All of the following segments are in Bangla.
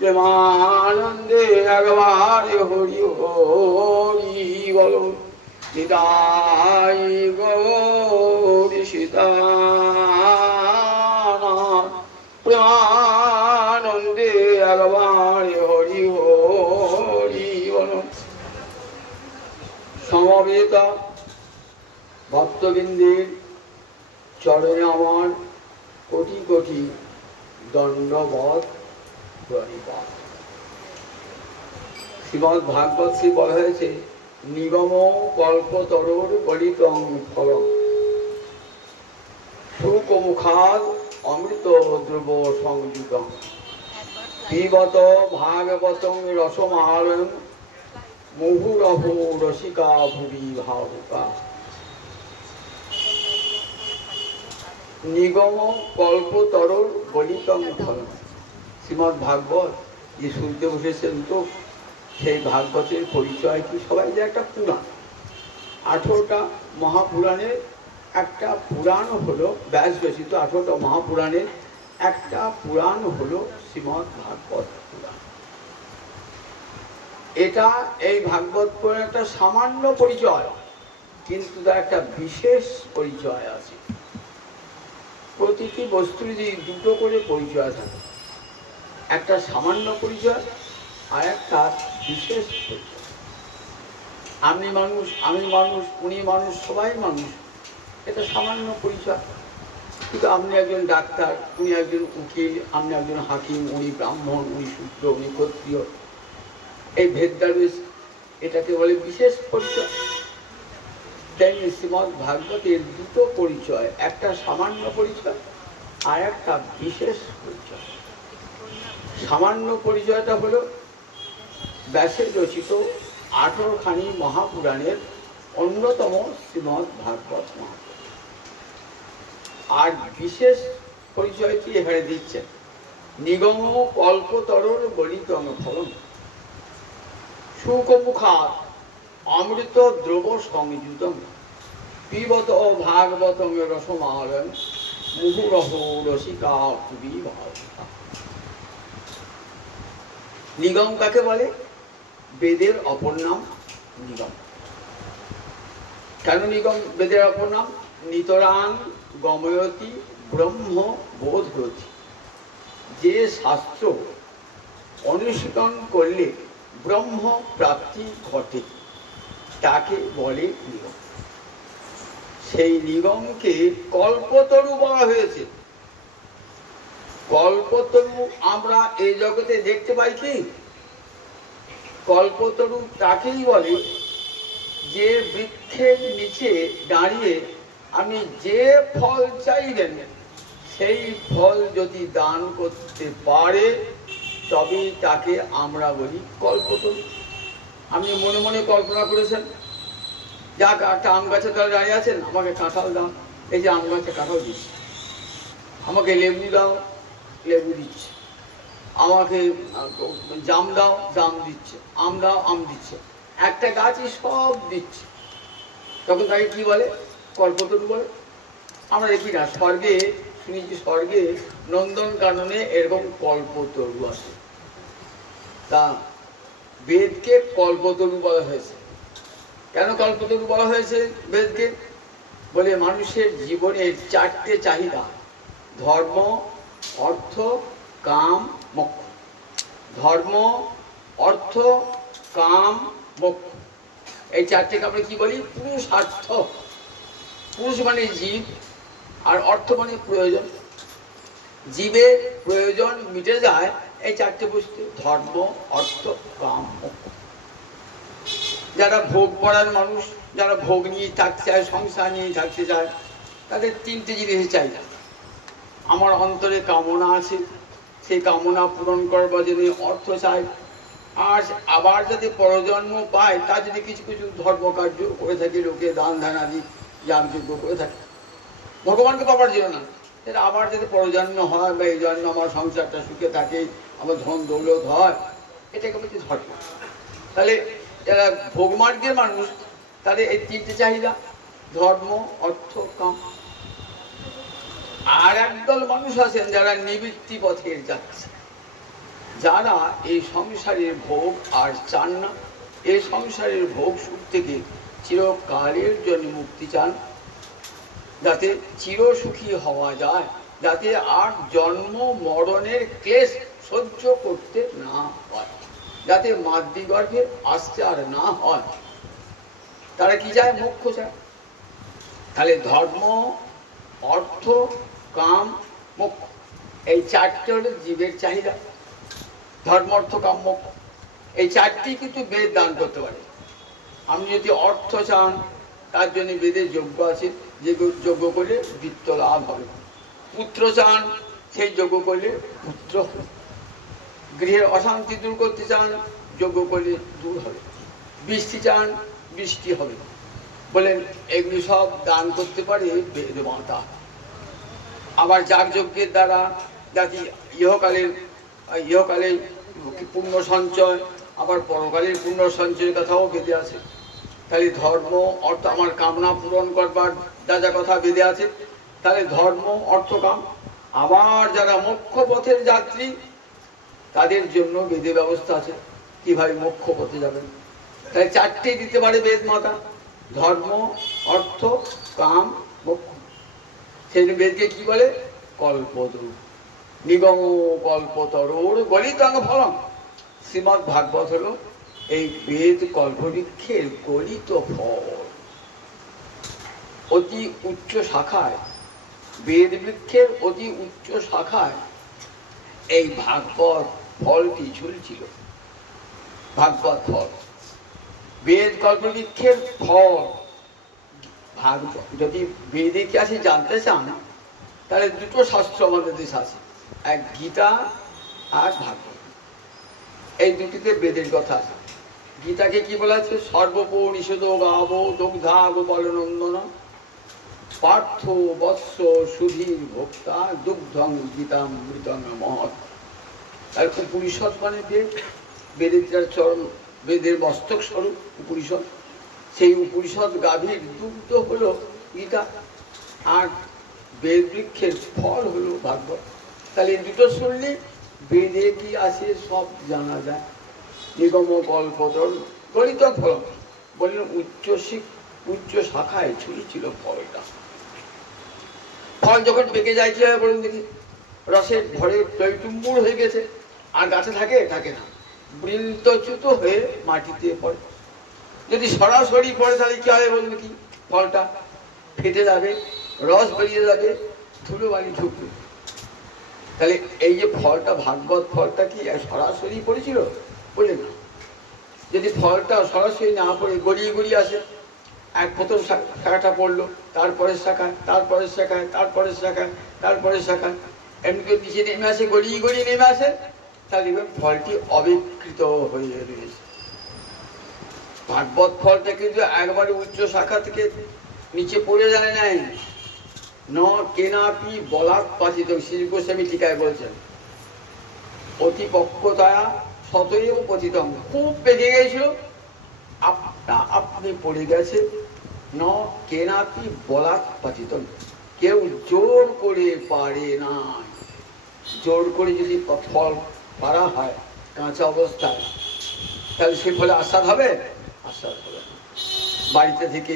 প্রেমানন্দে একবার হরি হরি বল নিতাই গৌরী সীতানাথ। প্রেমানন্দে একবার হরি হরি বল। সমবেত ভক্তবৃন্দের চরণে আমার কোটি কোটি দণ্ডবৎ প্রণিপাত। শ্রীমদ্ ভাগবত শ্রী বলা হয়েছে নিগম কল্পতরুর গলিতং ফলম শুকমুখাদ অমৃত দ্রব সংযুতং পিবত ভাগবতং রসমালয়ং মুহুরহু রসিকা ভুবি ভাবুকা। নিগম কল্পতরুর গলিতং ফলম। শ্রীমদ্ ভাগবত যে শুনতে বসেছেন তো সেই ভাগবতের পরিচয় কি সবাই যে একটা পুরাণ, 18টা মহাপুরাণের একটা পুরাণ হলো ব্যাস রচিত 18টা মহাপুরাণের একটা পুরাণ হলো শ্রীমদ্ ভাগবত পুরাণ। এটা এই ভাগবত পুরাণের একটা সামান্য পরিচয়, কিন্তু তার একটা বিশেষ পরিচয় আছে। প্রতিটি বস্তুর যদি দুটো করে পরিচয় থাকে, একটা সামান্য পরিচয় আর একটা বিশেষ পরিচয়। আমি মানুষ, আমি মানুষ, উনি মানুষ, সবাই মানুষ, এটা সামান্য পরিচয়। কিন্তু আপনি একজন ডাক্তার, উনি একজন উকিল, আপনি একজন হাকিম, উনি ব্রাহ্মণ, উনি শূদ্র, উনি ক্ষত্রিয়, এই ভেদটা রয়েছে, এটাকে বলে বিশেষ পরিচয়। তেমনি শ্রীমদ্ ভাগবতের দুটো পরিচয়, একটা সামান্য পরিচয় আর একটা বিশেষ পরিচয়। সামান্য পরিচয়টা হলো ব্যাসের রচিত 18খানি মহাপুরাণের অন্যতম শ্রীমদ্ ভাগবত মহাপুরাণ। আর বিশেষ পরিচয়টি এখানে দিচ্ছেন নিগম কল্পতরুর গলিতং ফলম শুকমুখাদ অমৃত দ্রব সংযুতং পিবত ভাগবতং রসমালয়ং মুহুরহু রসিকা ভুবি ভাবুকা। নিগম কাকে বলে? বেদের অপর নাম নিগম। কেন নিগম বেদের অপর নাম? নিতরাং গময়তি ব্রহ্ম বোধয়তি। যে শাস্ত্র অনুশীলন করলে ব্রহ্ম প্রাপ্তি ঘটে তাকে বলে নিগম। সেই নিগমকে কল্পতরু বলা হয়েছে। কল্পতরু আমরা এই জগতে দেখতে পাই কি? কল্পতরু তাকেই বলে যে বৃক্ষের নিচে দাঁড়িয়ে আপনি যে ফল চাইবেন সেই ফল যদি দান করতে পারে তবে তাকে আমরা বলি কল্পতরু। আপনি মনে মনে কল্পনা করেছেন, যাক একটা আম গাছের তলায় দাঁড়িয়ে আছেন, আমাকে কাঁঠাল দাও, এই যে আম গাছে কাঁঠাল দিচ্ছে, আমাকে লেবু দাও, লেবু দিচ্ছে, আমাকে জাম দাও, জাম দিচ্ছে, আম দাও, আম দিচ্ছে, একটা গাছই সব দিচ্ছে। তখন তাকে কি বলে? কল্পতরু বলে। আমরা দেখি না স্বর্গে, শুনেছি স্বর্গে নন্দন কাননে এরকম কল্পতরু আছে। তা বেদকে কল্পতরু বলা হয়েছে। কেন কল্পতরু বলা হয়েছে বেদকে? বলে মানুষের জীবনের 4টে চাহিদা, ধর্ম, অর্থ, কাম, মোক্ষ। ধর্ম, অর্থ, কাম, মোক্ষ, এই 4টেকে আমরা কি বলি? পুরুষার্থ। পুরুষ মানে জীব, আর অর্থ মানে প্রয়োজন। জীবের প্রয়োজন মিটে যায় এই 4টে বস্তু, ধর্ম, অর্থ, কাম, মোক্ষ। যারা ভোগ পরায়ণ মানুষ, যারা ভোগ নিয়ে থাকতে চায়, সংসার নিয়ে থাকতে চায়, তাদের 3টে জিনিস চাই। আমার অন্তরে কামনা আছে, সেই কামনা পূরণ করবার জন্য অর্থ চাই, আর আবার যদি পরজন্ম পায় তা যদি কিছু কিছু ধর্মকার্য করে থাকে, লোকে দান ধ্যান আদি যাগযজ্ঞ করে থাকে, ভগবানকে পাবার জন্য না, সেটা আবার যদি পরজন্ম হয় বা এই জন্য আমার সংসারটা সুখে থাকে, আমার ধন দৌলত হয়, এটাকে বলছি ধর্ম। তাহলে যারা ভোগমার্গের মানুষ তাদের এই 3টে চাহিদা, ধর্ম, অর্থ, কাম। আর একদল মানুষ আছেন যারা নিবৃত্তি পথে যাচ্ছে, যারা এই সংসারের ভোগ আর চান না, এই সংসারের ভোগ সুখ থেকে চিরকালের জন্য মুক্তি চান, যাতে চিরসুখী হওয়া যায়, যাতে আর জন্ম মরণের ক্লেশ সহ্য করতে না হয়, যাতে মাতৃগর্ভে আসতে আর না হয়। তারা কি চায়? মোক্ষ চায়। তাহলে ধর্ম, অর্থ, কাম, মোক্ষ, এই চারটে হলো জীবের চাহিদা। ধর্ম, অর্থ, কাম, মোক্ষ, এই চারটি কিন্তু বেদ দান করতে পারে। আপনি যদি অর্থ চান, তার জন্য বেদের যজ্ঞ আছে, যে যজ্ঞ করলে বৃত্ত লাভ হবে। পুত্র চান, সেই যজ্ঞ করলে পুত্র হবে। গৃহের অশান্তি দূর করতে চান, যজ্ঞ করলে দূর হবে। বৃষ্টি চান, বৃষ্টি হবে। বলেন এগুলি সব দান করতে পারে বেদ মাতা। আবার যাগযজ্ঞের দ্বারা জাতি ইহকালে পুণ্য সঞ্চয়, আবার পরকালের পুণ্য সঞ্চয়ের কথাও বেদে আছে। তাহলে ধর্ম, অর্থ, আমার কামনা পূরণ করবার যা যা কথা বেদে আছে, তাহলে ধর্ম, অর্থ, কাম। আবার যারা মোক্ষ পথের যাত্রী, তাদের জন্য বেদে ব্যবস্থা আছে কিভাবে মোক্ষ পথে যাবেন। তাই চারটে দিতে পারে বেদ মাতা, ধর্ম, অর্থ, কাম, মোক্ষ। সেই বেদকে কি বলে? কল্পতরু। নিগম কল্পতরুর গলিতাং ফলম। শ্রীমদ্ ভাগবত হলো এই বেদ কল্পবৃক্ষের গলিত ফল। অতি উচ্চ শাখায়, বেদ বৃক্ষের অতি উচ্চ শাখায় এই ভাগবত ফলটি ঝুলছিল। ভাগবত ফল, বেদ কল্পবৃক্ষের ফল। ভাগবত যদি বেদে কি আছে জানতে চান, তাহলে দুটো শাস্ত্র আমাদের দেশে আছে, এক গীতা আর ভাগবত। এই দুটিতে বেদের কথা আছে। গীতাকে কি বলা আছে? সর্বপরিষদ গাব দগ্ধা গোপালনন্দন পার্থ বৎস সুধীর ভোক্তা দুগ্ধং গীতামৃতং মহৎ। আর উপনিষদ মানে বেদ, বেদের যার চরণ, বেদের মস্তক স্বরূপ উপনিষদ। সেই উপনিষদ গাভীর দুগ্ধ হলো গীতা, আর বেদ বৃক্ষের ফল হলো ভাগবত। তাহলে দুটো শুনলে বেদে কি আছে সব জানা যায়। নিগম কল্পতরু গলিত ফল, বললেন উচ্চ শাখায় ঝুলছিল ফলটা। ফল যখন পেকে যায় কি হয় বলুন দেখি? রসের ভরে টইটুম্বুর হয়ে গেছে, আর গাছে থাকে না, বৃন্তচ্যুত হয়ে মাটিতে পড়ে। যদি সরাসরি পড়ে তাহলে কি হবে বলুন দেখি? ফলটা ফেটে যাবে, রস বেরিয়ে যাবে, ধুলো বালি ঢুকবে। তাহলে এই যে ফলটা, ভাগবত ফলটা কি সরাসরি পড়েছিল? বলে না। যদি ফলটা সরাসরি না পড়ে গড়িয়ে গড়িয়ে আসে, এক প্রথম শাখাটা পড়লো, তারপরের শাখায়, তারপরের শাখায়, তারপরের শাখায়, তারপরের শাখায়, এমনি করে নিচে নেমে আসে, গড়িয়ে গড়িয়ে নেমে আসে, তাহলে ফলটি অবিকৃত হয়ে রয়েছে। ভাগবত ফলটা কিন্তু একবারে উচ্চ শাখা থেকে নিচে পড়ে যায় নাই। ন কেনাপি বলাৎ পাচিত, শ্রী গোস্বামী টিকায় বলছেন, অতি পক্কতায়া শতৈব পতিতম। খুব পেকে গেছিল, আপনি পড়ে গেছে। ন কেনাপি বলাৎ পাচিত, কেউ জোর করে পারে না। জোর করে যদি ফল পারা হয় কাঁচা অবস্থায়, তাহলে সে ফলে আস্বাদ হবে? আস্বাদ হবে না। বাড়িতে থেকে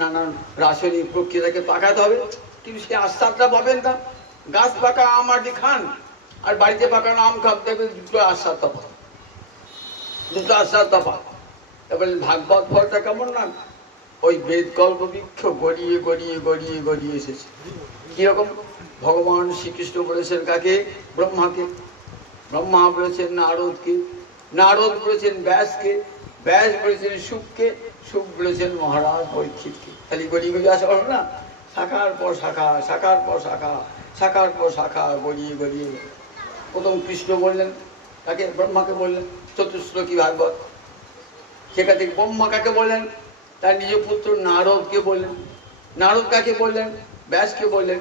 নানান রাসায়নিক প্রক্রিয়াকে পাকাতে হবে, কিন্তু সে আস্বাদটা পাবেন না। গাছ পাকা আম আটি খান, আর বাড়িতে পাকানো আম খান, দেখবেন দুটো আস্বাদ তফাৎ, দুটো আস্বাদ তফাৎ। তারপরে ভাগবত ফলটা কেমন না? ওই বেদ কল্প বৃক্ষ গড়িয়ে গড়িয়ে গড়িয়ে গড়িয়ে এসেছে। কিরকম? ভগবান শ্রীকৃষ্ণ বলেছেন কাকে? ব্রহ্মাকে। ব্রহ্মা বলেছেন নারদকে, নারদ বলেছেন ব্যাসকে, ব্যাস বলেছেন শুককে, শুক বলেছেন মহারাজ পরীক্ষিতকে। খালি গড়িয়ে গড়িয়ে আসা হলো না? শাখার পর শাখা, শাখার পর শাখা, শাখার পর শাখা গড়িয়ে গড়িয়ে। প্রথম কৃষ্ণ বললেন তাকে, ব্রহ্মাকে বললেন চতুশ্লোকী ভাগবত। সেখান থেকে ব্রহ্মা কাকে বললেন? তার নিজ পুত্র নারদকে বললেন। নারদ কাকে বললেন? ব্যাসকে বললেন।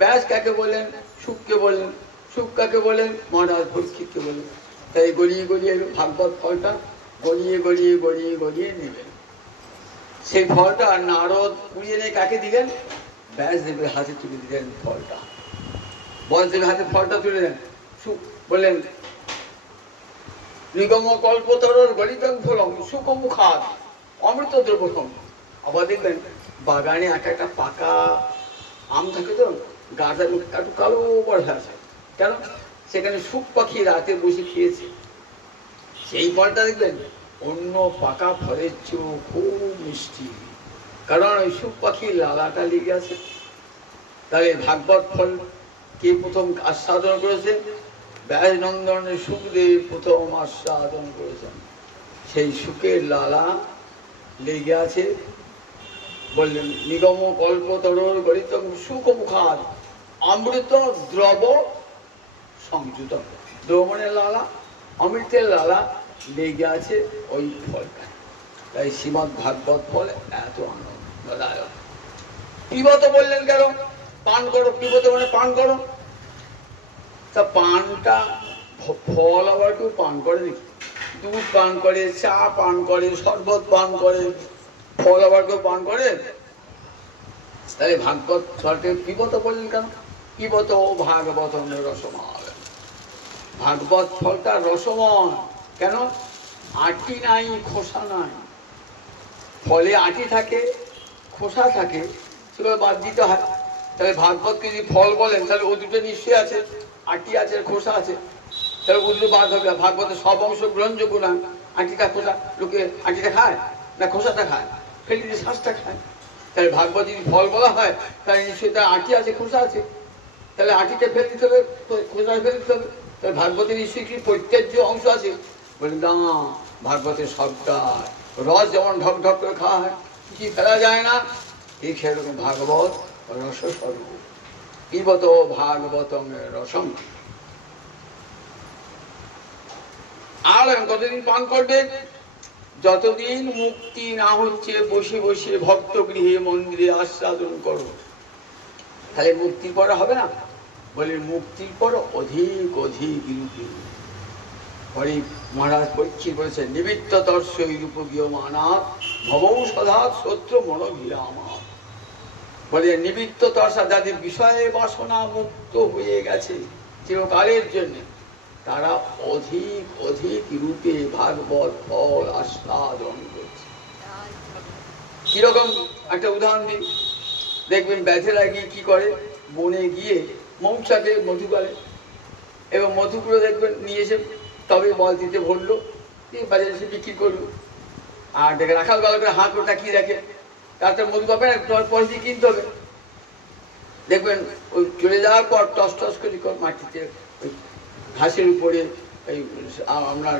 ব্যাস কাকে বললেন? শুককে বললেন। শুক কাকে বললেন? মহারাজ পরীক্ষিতকে বললেন। তাই গড়িয়ে গড়িয়ে ভাগবত ফলটা গড়িয়ে গড়িয়ে গড়িয়ে গড়িয়ে নেবেন। সেই ফলটা নারদ কুড়িয়ে নিয়ে কাকে দিলেন? ব্যাসদেবের হাতে তুলে দিলেন ফলটা। বলদেব হাতে ফলটা তুলে দেন, বললেন নিগম কল্পতর গলিতং ফলম সুকমুখাদ অমৃত দ্রবতম। আবার দেখবেন বাগানে একটা পাকা আম থাকে, তো গাছটা একটু কালো পড়ে আছে, কেন? সেখানে সুখ পাখি রাতে বসে খেয়েছে। সেই ফলটা দেখবেন অন্য পাকা ফলের চেয়েও খুব মিষ্টি, কারণ ওই সুখ পাখির লালাটা লেগে আছে। তাহলে ভাগবত ফল কে প্রথম আস্বাদন করেছেন? ব্যাসনন্দনের সুখদেব প্রথম আস্বাদন করেছেন। সেই সুখের লালা লেগে আছে। বললেন নিগম কল্পতর গলিত সুখ মুখাদ অমৃত দ্রব সংযুত। দ্রবণের লালা, অমৃতের লালা লেগে আছে ওই ফলটা। তাই শ্রীমদ্ ভাগবত ফল এত আনন্দদায়ক। পিবত বললেন কেন? পান করো, পিবত মানে পান করো। তা পানটা, ফল আবার কেউ পান করে নাকি? দুধ পান করে, চা পান করে, শরবত পান করে, ফল আবার কেউ পান করে? তাহলে ভাগবত ফলকে পিবত বললেন কেন? পিবত ভাগবত রসময়। ভাগবত ফলটা রসময় কেন? আটি নাই, খোসা নাই। ফলে আটি থাকে, খোসা থাকে, সেগুলো বাদ দিতে হয়। তাহলে ভাগবতকে যদি ফল বলেন, তাহলে ও দুটো নিশ্চয়ই আছে, আটি আছে, খোসা আছে, তাহলে ও দুটো বাদ হবে। ভাগবতের সব অংশ গ্রহণযোগ্য না। আটিটা খোসা, লোকে আটিটা খায় না খোসাটা খায়, ফেলে দিয়ে শ্বাসটা খায়। তাহলে ভাগবত যদি ফল বলা হয়, তাহলে নিশ্চয়ই তার আটি আছে, খোসা আছে, তাহলে আটিটা ফেলে দিতে হবে, খোসা ফেলে দিতে হবে। তাহলে ভাগবতের নিশ্চয়ই কি পরিত্যাজ্য অংশ আছে? বলি না, ভাগবতের সবটা রস যেমন ঢক ঢক করে খাওয়া হয়, কি ফেলা যায় না, ঠিক সেরকম ভাগবত রসস্বরূপ। পিবত ভাগবতং রসম। আর কতদিন পান করবে? যতদিন মুক্তি না হচ্ছে বসে বসে ভক্ত গৃহে মন্দিরে আস্বাদন করো। তাহলে মুক্তির পরে হবে না? বলে মুক্তির পর অধিক অধিক রূপে। হরি মহারাজ পরীক্ষিত বলেছেন নিমিত্ত তর্ষই রূপগীয় মানাত ভবৌ সদা শত্রু মনোভিরামা। বলে নিমিত্ত তর্ষা, যাদের বিষয়ে বাসনা মুক্ত হয়ে গেছে চিরকালের জন্য, তারা অধিক অধিক রূপে ভাগবত ফল আস্বাদন করছে। কিরকম একটা উদাহরণ দিই। দেখবেন ব্যাধেরা গিয়ে কি করে, বনে গিয়ে মৌচাকে মধু করে, এবং মধুগুলো দেখবেন নিয়ে এসে তবে বালতিতে ভরলো, বাজারে এসে বিক্রি করলো। আর দেখে রাখাল ভালো করে হাঁ করে তাকিয়ে রাখে, তারপরে মধু পাবে না, তোমার পয়সা কিনতে হবে। দেখবেন ওই চলে যাওয়ার পর টস টস করে মাটিতে ওই ঘাসের উপরে, এই আপনার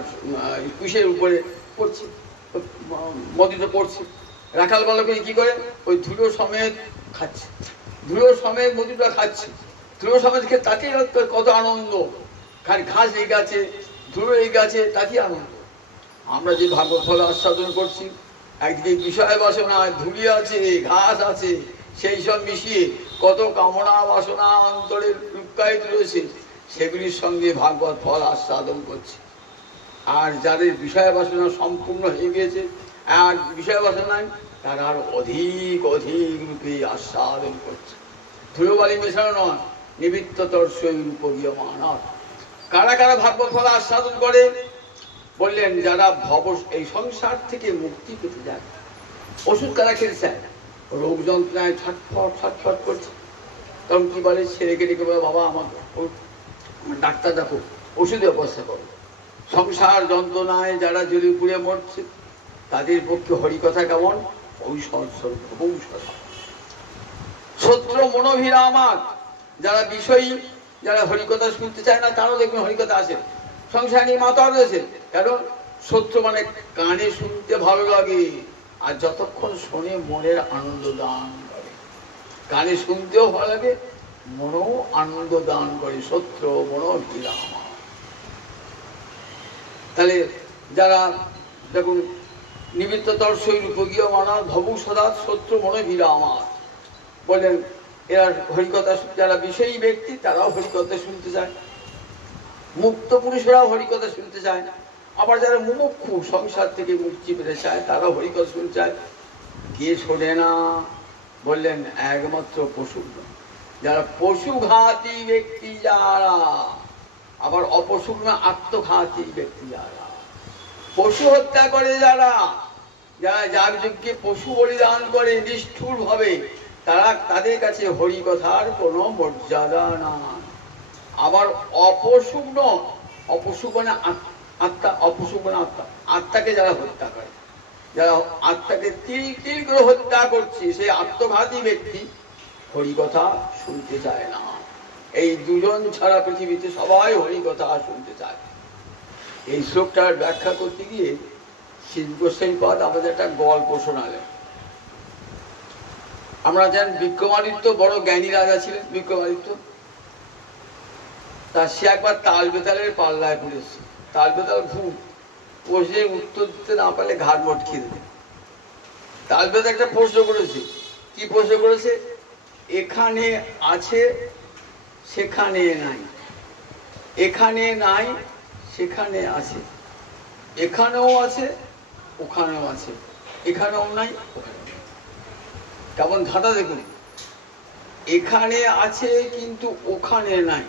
কুশের উপরে পড়ছে, মধুতে পড়ছে। রাখাল বালক কি করে, ওই ধুলো সমেত খাচ্ছে, ধুলো সমেত মধুটা খাচ্ছে। ধুলো সমেত খেয়ে তাতেই কত আনন্দ, খালি ঘাস লেগে আছে, ধুলো লেগে আছে, তাতেই আনন্দ। আমরা যে ভাগবত ফল আস্বাদন করছি, একদিকে বিষয় বাসনা, ধুলি আছে, ঘাস আছে, সেই সব মিশিয়ে কত কামনা বাসনা অন্তরে লুক্কায়িত রয়েছে, সেগুলির সঙ্গে ভাগবত ফল আস্বাদন করছে। আর যাদের বিষয় বাসনা সম্পূর্ণ হয়ে গিয়েছে, আর বিষয় বাসনায়, তারা আর অধিক অধিক রূপে আস্বাদন করছে। ধুলোবালি মেশানো নয়, নিমিত্ত তর্ষই রূপগীয় মানব। কারা কারা ভাগবত ফল আস্বাদন করে? বললেন যারা এই সংসার থেকে মুক্তি পেতে যায়। ওষুধ কারা খেলছে, রোগ যন্ত্রণায় ছটফট ছটফট করছে, তখন কি বলে, ছেলেকে ডেকে বলে বাবা আমার ডাক্তার দেখো, ওষুধের ব্যবস্থা করো। সংসার যন্ত্রণায় যারা জ্বলে পুড়ে মরছে, তাদের পক্ষে হরিকথা কেমন? ঔষধ স্বরূপ ঔষধ। শত্রু মনোভিরামাত, যারা বিষয়ী, যারা হরিকথা শুনতে চায় না, তারাও দেখবেন হরিকথা আসে। সংসার নিয়ে মাতা রয়েছে, কারণ শত্রু মানে কানে শুনতে ভালো লাগে, আর যতক্ষণ শোনে মনের আনন্দ দান করে। কানে শুনতেও ভালো লাগে, মনও আনন্দ দান করে। শত্রু মনোভিরামাত। তাহলে যারা দেখুন নিমিত্ত তর্ষই রূপগীয় মানা ভবু সদা শত্রু মনোভিরামাত, বললেন এরা হরিকথা, যারা বিষয়ী ব্যক্তি তারাও হরিকথা শুনতে চায়, মুক্ত পুরুষরাও হরিকথা শুনতে চায়। আবার যারা মুমুক্ষু, সংসার থেকে মুক্তি পেতে চায়, তারাও হরিকথা শুনতে চায়। কে শোনে না? বললেন একমাত্র পশু, যারা পশুঘাতী ব্যক্তি যারা, আবার অপশু না আত্মঘাতী ব্যক্তি যারা, পশু হত্যা করে যারা, যারা যাগযজ্ঞে পশু বলিদান করে নিষ্ঠুর ভাবে, তারা, তাদের কাছে হরি কথার কোনো মর্যাদা না। আবার অপশুগ্ন, অপশুগ্নে আত্মা, অপশুগ্নে আত্মা, আত্মাকে যারা হত্যা করে, যারা আত্মাকে তিল তিল করে হত্যা করছে, সেই আত্মঘাতী ব্যক্তি হরি কথা শুনতে চায় না। এই দুজন ছাড়া পৃথিবীতে সবাই হরি কথা শুনতে চায়। এই শ্লোকটার ব্যাখ্যা করতে গিয়ে শ্রী গোস্বামীপাদ আমাদের একটা গল্প শোনালেন। আমরা জানেন বিক্রমাদিত্য বড় জ্ঞানী রাজা ছিলেন। বিক্রমাদিত্য, তা সে একবার তাল বেতালের পাল্লায় পড়েছে। তাল বেতাল ভূত, প্রশ্নের উত্তর দিতে না পারলে ঘাড় মটকিয়ে দেবে। তাল বেতাল একটা প্রশ্ন করেছে। কি প্রশ্ন করেছে? এখানে আছে, সেখানে নাই, এখানে নাই, সেখানে আছে, এখানেও আছে, ওখানেও আছে, এখানেও নাই, ওখানেও নাই। কেমন ধাঁধা দেখুন। এখানে আছে কিন্তু ওখানে নাই,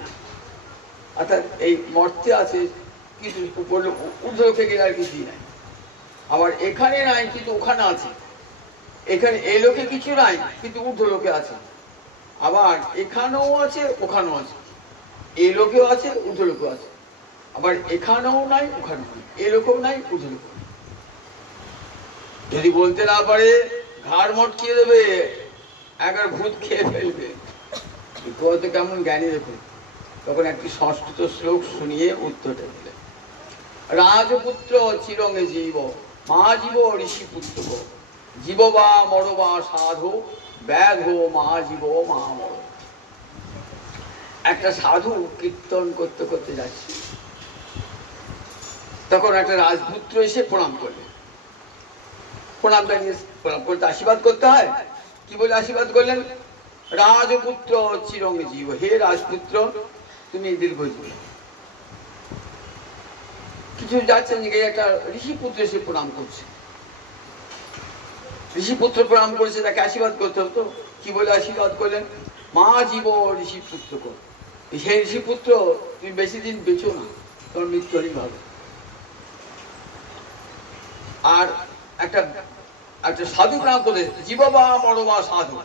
অর্থাৎ এই মর্তে আছে কিন্তু ঊর্ধ্বলোকে গেলে আর কিছুই নাই। আবার এখানে নাই কিন্তু ওখানে আছে, এখানে এই লোকে কিছু নাই কিন্তু ঊর্ধ্বলোকে আছে। আবার এখানেও আছে, ওখানেও আছে, এই লোকেও আছে, ঊর্ধ্বলোকেও আছে। আবার এখানেও নাই, ওখানেও নাই, এই লোকেও নাই, ঊর্ধ্বলোকেও নাই। যদি বলতে না পারে ঘাড় মটকিয়ে দেবে, একবার ভূত খেয়ে ফেলবে। তো কেমন জ্ঞানী দেখুন। তখন একটি সংস্কৃত শ্লোক শুনিয়ে উত্তরটা দিলেন। রাজপুত্র চিরঙ্গে জীব, মা জীব ঋষি পুত্র, জীব বা মর বা সাধু, ব্যাধ মা জীব মা মর। একটা সাধু কীর্তন করতে করতে যাচ্ছে, তখন একটা রাজপুত্র এসে প্রণাম করলেন। প্রণাম জানিয়ে, প্রণাম করতে আশীর্বাদ করতে হয়। কি বলে আশীর্বাদ করলেন? রাজপুত্র চিরঙ্গে জীব, হে রাজপুত্র তুমি দীর্ঘজীবী। কিছু যাচ্ছেন যে একটা ঋষি পুত্র এসে প্রণাম করছে। ঋষি পুত্র প্রণাম করেছে, তাকে আশীর্বাদ করতে হতো। কি বলে আশীর্বাদ করলেন? মা জীব ঋষি পুত্র কর, হে ঋষি পুত্র তুমি বেশি দিন বেঁচো না, তোমার মৃত্যু হলেই ভালো। আর একটা একটা সাধু প্রণাম করে, জীব বা মর বা সাধু,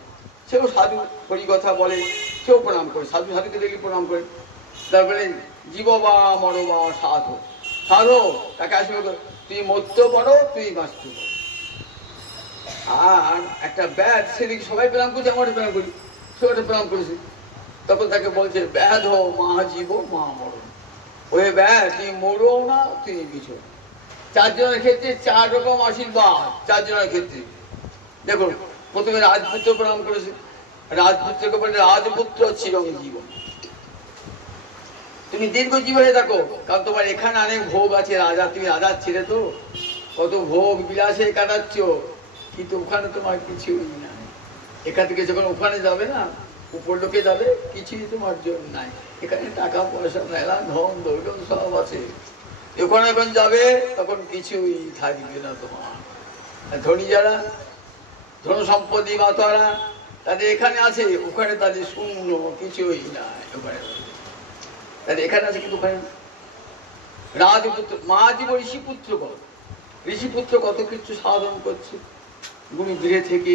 সেও সাধু হরি কথা বলে, সেও প্রণাম করে। সাধু সাধুকে দেখলে প্রণাম করে। তারপরে জীব বা মর বা সাধু, সাধু তাকে আশীর্বাদ করে, তুই মরতে পারো, তুই বাঁচতে পারো। আর একটা ব্যাধ, সেদিকে সবাই প্রণাম করছে, আমার প্রণাম করি, সে ওটা প্রণাম করেছে। তখন তাকে বলছে, ব্যাধ মা জীব মা মর, ওই ব্যাধ তুই মরো না, তুই কিছু। চারজনের ক্ষেত্রে চার রকম আশীর্বাদ, চারজনের ক্ষেত্রে। দেখুন, প্রথমে রাজপুত্র প্রণাম করেছে। রাজপুত্রকে বলে, রাজপুত্র চিরঞ্জীব, তুমি দীর্ঘজীবী হয়ে থাকো, কারণ তোমার এখানে অনেক ভোগ আছে। রাজা, তুমি রাজার ছেলে তো, কত ভোগ বিলাসে কাটাচ্ছ, কিন্তু ওখানে তোমার কিছুই নাই। এখান থেকে যখন ওখানে যাবে না, উপর লোকে যাবে, কিছুই তোমার জন্য নাই। এখানে টাকা পয়সা মেলা ধন দৌলত সব আছে, যখন এখন যাবে তখন কিছুই থাকবে না তোমার। ধনী যারা, ধন সম্পত্তি মাতারা, তাদের এখানে আছে, ওখানে তাদের শূন্য, কিছুই নাই ওখানে। তাদের এখানে আছে কিন্তু ওখানে। রাজপুত্র, মা জীব ঋষি পুত্র কর, ঋষি পুত্র কত কিছু সাধন করছে, গুরু গৃহে থেকে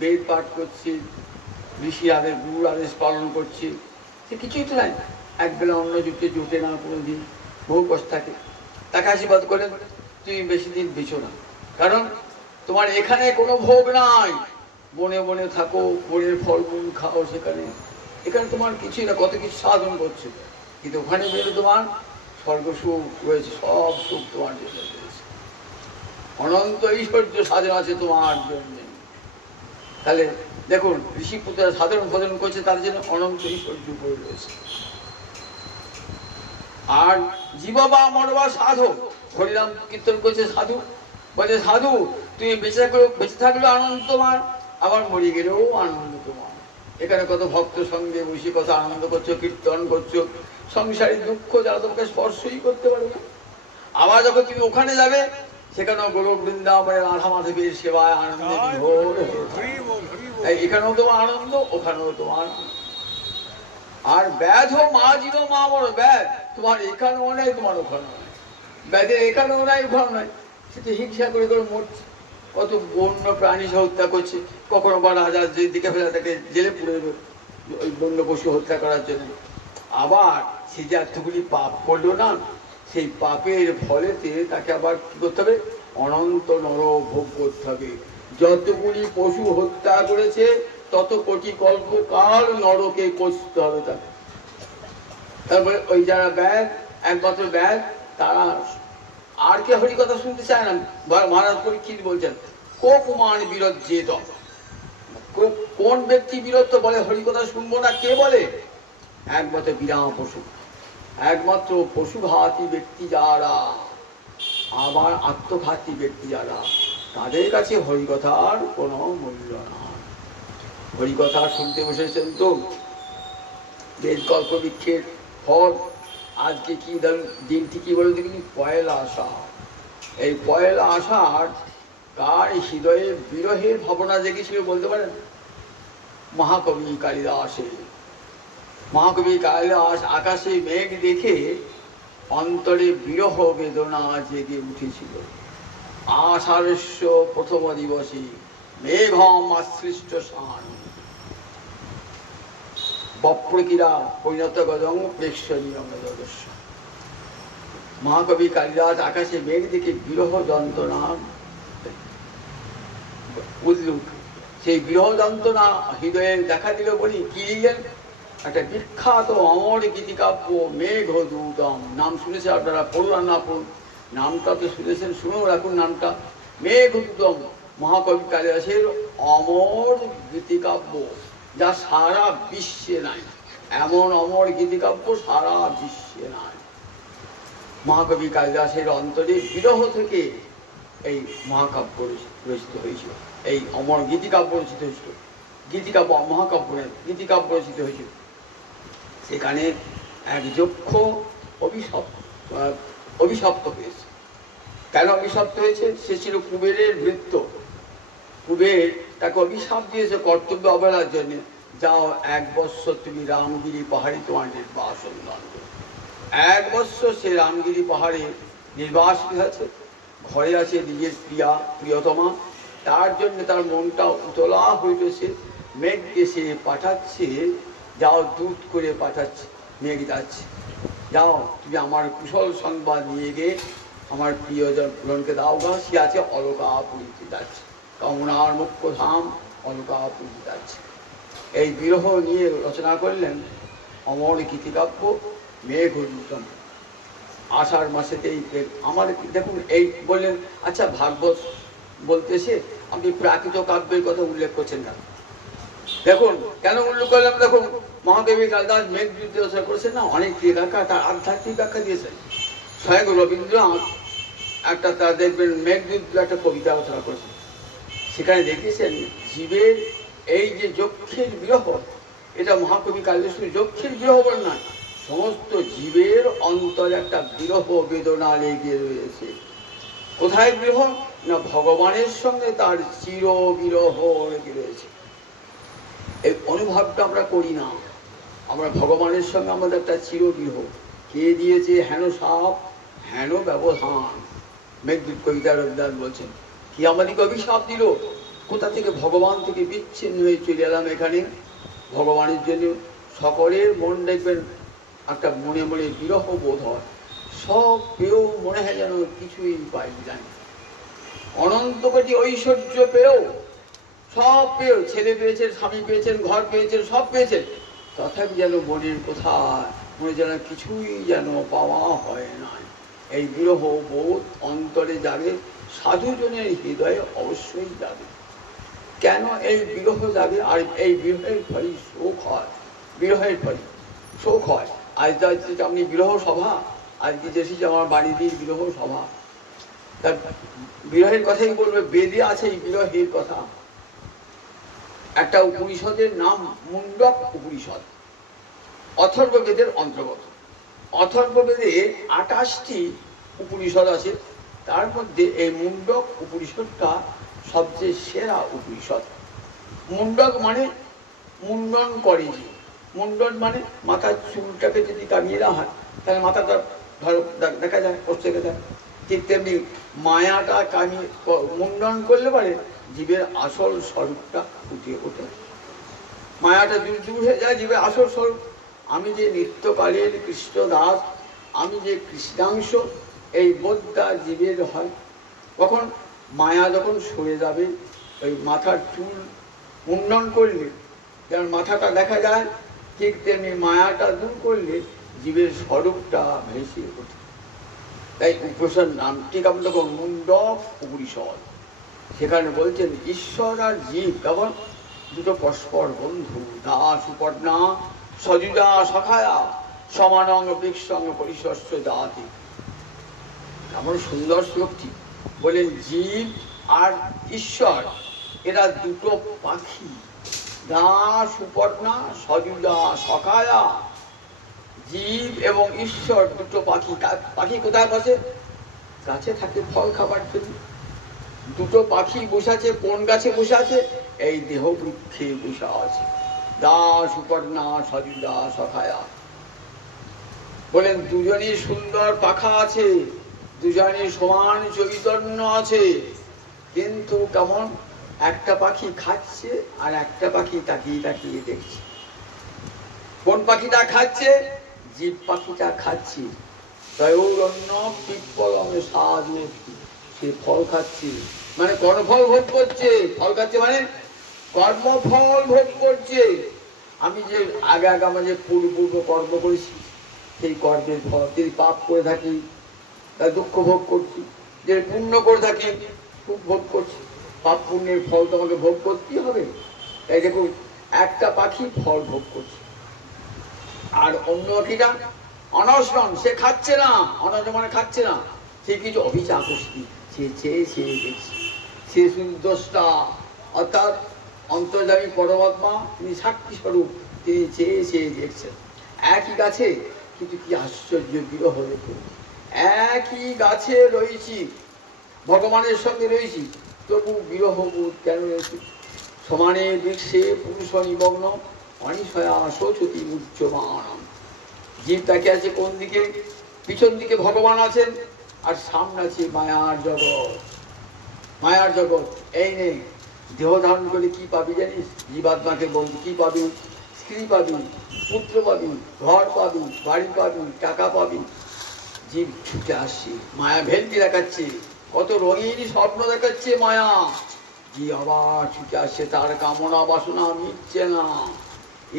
বেদ পাঠ করছে, ঋষি আদেশ, গুরুর আদেশ পালন করছে, সে কিছুই তো নাই। একবেলা অন্ন জুটে জুটে না কোনোদিন, বহু কষ্ট থাকে। তাকে আশীর্বাদ করেন, তুমি বেশি দিন বেঁচো না, কারণ তোমার এখানে কোনো ভোগ নাই। বনে বনে থাকো, বনের ফলমূল খাও, সেখানে এখানে তোমার কিছুই না, কত কিছু সাধন করছে, কিন্তু ওখানে গেলে তোমার স্বর্গ সুখ রয়েছে, সব সুখ তোমার জন্য রয়েছে, অনন্ত ঐশ্বর্য সাধন আছে তোমার জন্য। তাহলে দেখুন, ঋষি পুত্ররা সাধারণ ভজন করছে, তাদের জন্য অনন্ত ঐশ্বর্য পড়ে রয়েছে। আর জীব বা মর বা সাধু, হরিনাম কীর্তন করছে সাধু, বলছে সাধু তুমি বেঁচে থাকলেও আনন্দ তোমার, আবার মরে গেলেও আনন্দ তোমার। এখানে কত ভক্ত সঙ্গে বসে কত আনন্দ করছো, কীর্তন করছো, সংসারী দুঃখ যারা তোমাকে স্পর্শই করতে পারবে না। আবার যখন তুমি ওখানে যাবে, সেখানেও গোলক বৃন্দাবনের রাধা মাধবের সেবায় আনন্দে বিভোর। এখানেও তোমার আনন্দ, ওখানেও তোমার। আর ব্যাধ মাজিল মা বড় ব্যাধ, তোমার এখানেও নাই তোমার ওখানেও নাই, ব্যাধের এখানেও নাই ওখানেও নাই, সেটা হিংসা করে করে মরছে। কত বন্য প্রাণী হত্যা করছে, কখনো বা রাজা যে দিকে ফেলে তাকে জেলে পুড়ে দেবে ওই বন্য পশু হত্যা করার জন্য। আবার সে যে এতগুলি পাপ করলো না, সেই পাপের ফলেতে তাকে আবার কি করতে হবে, অনন্ত নরক ভোগ করতে হবে। যতগুলি পশু হত্যা করেছে তত কোটি কল্পকাল নরকে কষতে হবে তাকে। তারপরে ওই যারা ব্যাগ, একমাত্র ব্যাগ, তারা আর কে হরি কথা শুনতে চায় না। মহারাজ পরীক্ষিত বলছেন, কোপমান বিরজ্জেত, কোন ব্যক্তি বিরত বলে হরি কথা শুনবো না, কে বলে? একমাত্র বিরাম পশু, একমাত্র পশুঘাতী ব্যক্তি যারা, আবার আত্মঘাতী ব্যক্তি যারা, তাদের কাছে হরিকথার কোনো মূল্য না। হরিকথা শুনতে বসেছেন তো, বেদ কল্প বৃক্ষের ফল। আজকে কি দিনটি কি বলে দেখিনি, পয়লা আষাঢ়। এই পয়লা আষাঢ় কার হৃদয়ে বিরহের ভাবনা জেগেছিল বলতে পারেন? মহাকবি কালিদাসের। মহাকবি কালিদাস আকাশে মেঘ দেখে অন্তরে বিরহ বেদনা জেগে উঠেছিল। আষাঢ়স্য প্রথম দিবসে মেঘম আশ্লিষ্ট শান বপ্রকিরা পরিণত গজং প্রেক্ষণীয়। মহাকবি কালিদাস আকাশে মেঘ দেখে বিরহ যন্ত্রণা উদ্লুক, সেই বিরহ যন্ত্রণা হৃদয়ে দেখা দিল বলি কি লিখলেন? একটা বিখ্যাত অমর গীতিকাব্য মেঘদূতম, নাম শুনেছে আপনারা, পড়ুন আর না পড়ুন, নামটা তো শুনেছেন, শুনেও রাখুন নামটা। মেঘদূতম মহাকবি কালিদাসের অমর গীতিকাব্য, যা সারা বিশ্বে নাই, এমন অমর গীতিকাব্য সারা বিশ্বে নাই। মহাকবি কালিদাসের অন্তরে বিরহ থেকে এই মহাকাব্য রচিত হয়েছিল, এই অমর গীতিকাব্য রচিত হয়েছিল। গীতিকাব্য মহাকাব্য নয়, গীতিকাব্য রচিত হয়েছিল। সেখানে এক যক্ষ অভিশপ্ত হয়েছে। কেন অভিশপ্ত হয়েছে? সে ছিল কুবেরের ভৃত্য। কুবের তাকে অভিশাপ দিয়েছে কর্তব্য অবহেলার জন্য, যাও 1 বৎসর তুমি রামগিরি পাহাড়ে তোমার নির্বাসন দান করো। 1 বৎসর সে রামগিরি পাহাড়ে নির্বাসিত আছে, ঘরে আছে নিজের প্রিয়তমা। তার জন্য তার মনটা উতলা হইতেছে। মেঘকে সে পাঠাচ্ছে, যাও দূত করে পাঠাচ্ছে, মেঘ যাচ্ছে, যাও তুমি আমার কুশল সংবাদ নিয়ে গিয়ে আমার প্রিয়জনকে দাও গা, সে আছে অলকাপুরীতে যাচ্ছে, কামনার মুখ্য ধাম অলকাপুরীতে যাচ্ছে। এই বিরহ নিয়ে রচনা করলেন অমর গীতিকাব্য মেঘদূতম। আষাঢ় মাসেতেই আমার দেখুন এই বললেন। আচ্ছা, ভাগবত বলতেছে আপনি প্রাকৃত কাব্যের কথা উল্লেখ করছেন না। দেখুন কেন উল্লেখ করলাম, দেখুন মহাকবি কালিদাস মেঘদূত রচনা করেছেন না, অনেক ব্যাখ্যা, তার আধ্যাত্মিক ব্যাখ্যা দিয়েছেন। স্বয়ং রবীন্দ্রনাথ একটা তার দেখবেন মেঘদূত একটা কবিতা রচনা করেছেন। সেখানে দেখেছেন জীবের এই যে যক্ষের বিরহ, এটা মহাকবি কালিদাস যক্ষের বিরহ বলেন না, সমস্ত জীবের অন্তরে একটা বিরহ বেদনা লেগে রয়েছে। কোথায় বিরহ? না ভগবানের সঙ্গে তার চির বিরহ লেগে রয়েছে। এই অনুভবটা আমরা করি না। আমরা ভগবানের সঙ্গে আমাদের একটা চির বিরহ। কে দিয়েছে হেন সাপ হেন ব্যবধান, মেঘদূত কবিতা রবীন্দ্রনাথ বলছেন। কি আমাদেরকে অভিশাপ দিল? কোথা থেকে? ভগবান থেকে বিচ্ছিন্ন হয়ে চলে এলাম এখানে ভগবানের জন্য। সকলের মন দেখবেন একটা মনে মনে বিরহ বোধ হয়, সব পেয়েও মনে হয় যেন কিছুই পাই জানি। অনন্ত কোটি ঐশ্বর্য পেয়েও, সব পেয়েও, ছেলে পেয়েছেন, স্বামী পেয়েছেন, ঘর পেয়েছেন, সব পেয়েছেন, তথাপি যেন মনের কোথায় মনে যেন কিছুই যেন পাওয়া হয় না। এই বিরহ বোধ অন্তরে যাবে, সাধুজনের হৃদয়ে অবশ্যই যাবে। কেন এই বিরহ যাবে? আর এই বিরহের ফলেই শোক হয়, বিরহের ফলে শোক হয়। আজ আপনি বিরহ সভা, আজকে যেসেছি আমার বাড়ি দিয়ে বিরহ সভা, তার বিরহের কথাই বলবে। বেদে আছে এই বিরহের কথা। একটা উপনিষদের নাম মুন্ডক উপনিষদ, অথর্ববেদের অন্তর্গত। অথর্ববেদে 28টি উপনিষদ আছে, তার মধ্যে এই মুন্ডক উপনিষদটা সবচেয়ে সেরা উপনিষদ। মুন্ডক মানে মুন্ডন করে যে, মুন্ডন মানে মাথার চুলটাকে যদি কামিয়ে দেওয়া হয় তাহলে মাথাটা ধরো দেখা যায়, প্রত্যেকে যায়। ঠিক তেমনি মায়াটা কামিয়ে মুন্ডন করলে পারে জীবের আসল স্বরূপটা ফুটে ওঠে, মায়াটা দূর হয়ে যায় জীবের আসল স্বরূপ। আমি যে নিত্যকালের কৃষ্ণ দাস, আমি যে কৃষ্ণাংশ, এই বোধটা জীবের হয়। কখন মায়া যখন সরে যাবে, ওই মাথার চুল মুন্ডন করলে যেমন মাথাটা দেখা যায়, ঠিক তেমনি মায়াটা দূর করলে জীবের স্বরূপটা ভেসে ওঠে। তাই উপনিষদ নামটি কেমন তখন মুন্ডক উপনিষদ। সেখানে বলছেন ঈশ্বর আর জীব কেমন দুটো পরস্পর বন্ধু, দাস উপর্ণা সজুজা সখায়া সমানং বৃক্ষং পরিশস্য জাতি। এমন সুন্দর শ্লোকটি বলেন, জীব আর ঈশ্বর এরা দুটো পাখি, দাস উপর্ণা সজুজা সখায়া। জীব এবং ঈশ্বর দুটো পাখি। পাখি কোথায় বসে? গাছে থাকে ফল খাবার জন্য। দুটো পাখি বসে আছে, কোন গাছে বসে আছে? এই দেহ বৃক্ষে বসে আছে। দাস উপর্ণা সজুজা সখায়া। বলেন দুজনই সুন্দর পাখা আছে, দুজনই সমান চৈতন্য আছে, কিন্তু কেমন একটা পাখি খাচ্ছে আর একটা পাখি তাকিয়ে তাকিয়ে দেখছে। কোন পাখিটা খাচ্ছে? জীব পাখিটা খাচ্ছে। তয়োরণ্য পিপ্পলমে সাধু, সে ফল খাচ্ছে মানে কর্মফল ভোগ করছে। ফল খাচ্ছে মানে কর্মফল ভোগ করছে। আমি যে আগে আমার যে পূর্ব কর্ম করেছি, সেই কর্মের ফল। যদি পাপ করে থাকি তার দুঃখ ভোগ করছি, যে পুণ্য করে থাকি খুব ভোগ করছি। পাপ পুণ্যের ফল তো আমাকে ভোগ করতেই হবে। তাই দেখুন, একটা পাখি ফল ভোগ করছে আর অন্য পাখিটা অনশন, সে খাচ্ছে না। অনশন মানে খাচ্ছে না, সে কিছু অভিচাকস্তি, সে চেয়ে চেয়ে দেখছে। সে সুন্দরটা অর্থাৎ অন্তর্যামী পরমাত্মা, তিনি সাক্ষী স্বরূপ, তিনি চেয়ে চেয়ে দেখছেন। একই গাছে কিন্তু কি আশ্চর্য বিরহ দেখুন। একই গাছে রয়েছি, ভগবানের সঙ্গে রয়েছি, তবু বিরহ বোধ কেন রয়েছি? সমানে বৃক্ষে পুরুষ নিমগ্ন অনিশয়া শোচতি উচ্চমান। জীব তাকে আছে কোন দিকে? পিছন দিকে ভগবান আছেন, আর সামনে আছে মায়ার জগৎ। মায়ার জগৎ এই নেই। দেহ ধারণ করে কি পাবি জানিস? জীবাত্মাকে বলবি কি পাবি? স্ত্রী পাবি, পুত্র পাবি, ঘর পাবি, বাড়ি পাবি, টাকা পাবি। জীব ছুটে আসছে, মায়া ভেলকি দেখাচ্ছে, কত রঙিন স্বপ্ন দেখাচ্ছে মায়া। যে আবার ছুটে আসছে, তার কামনা বাসনা মিটছে না।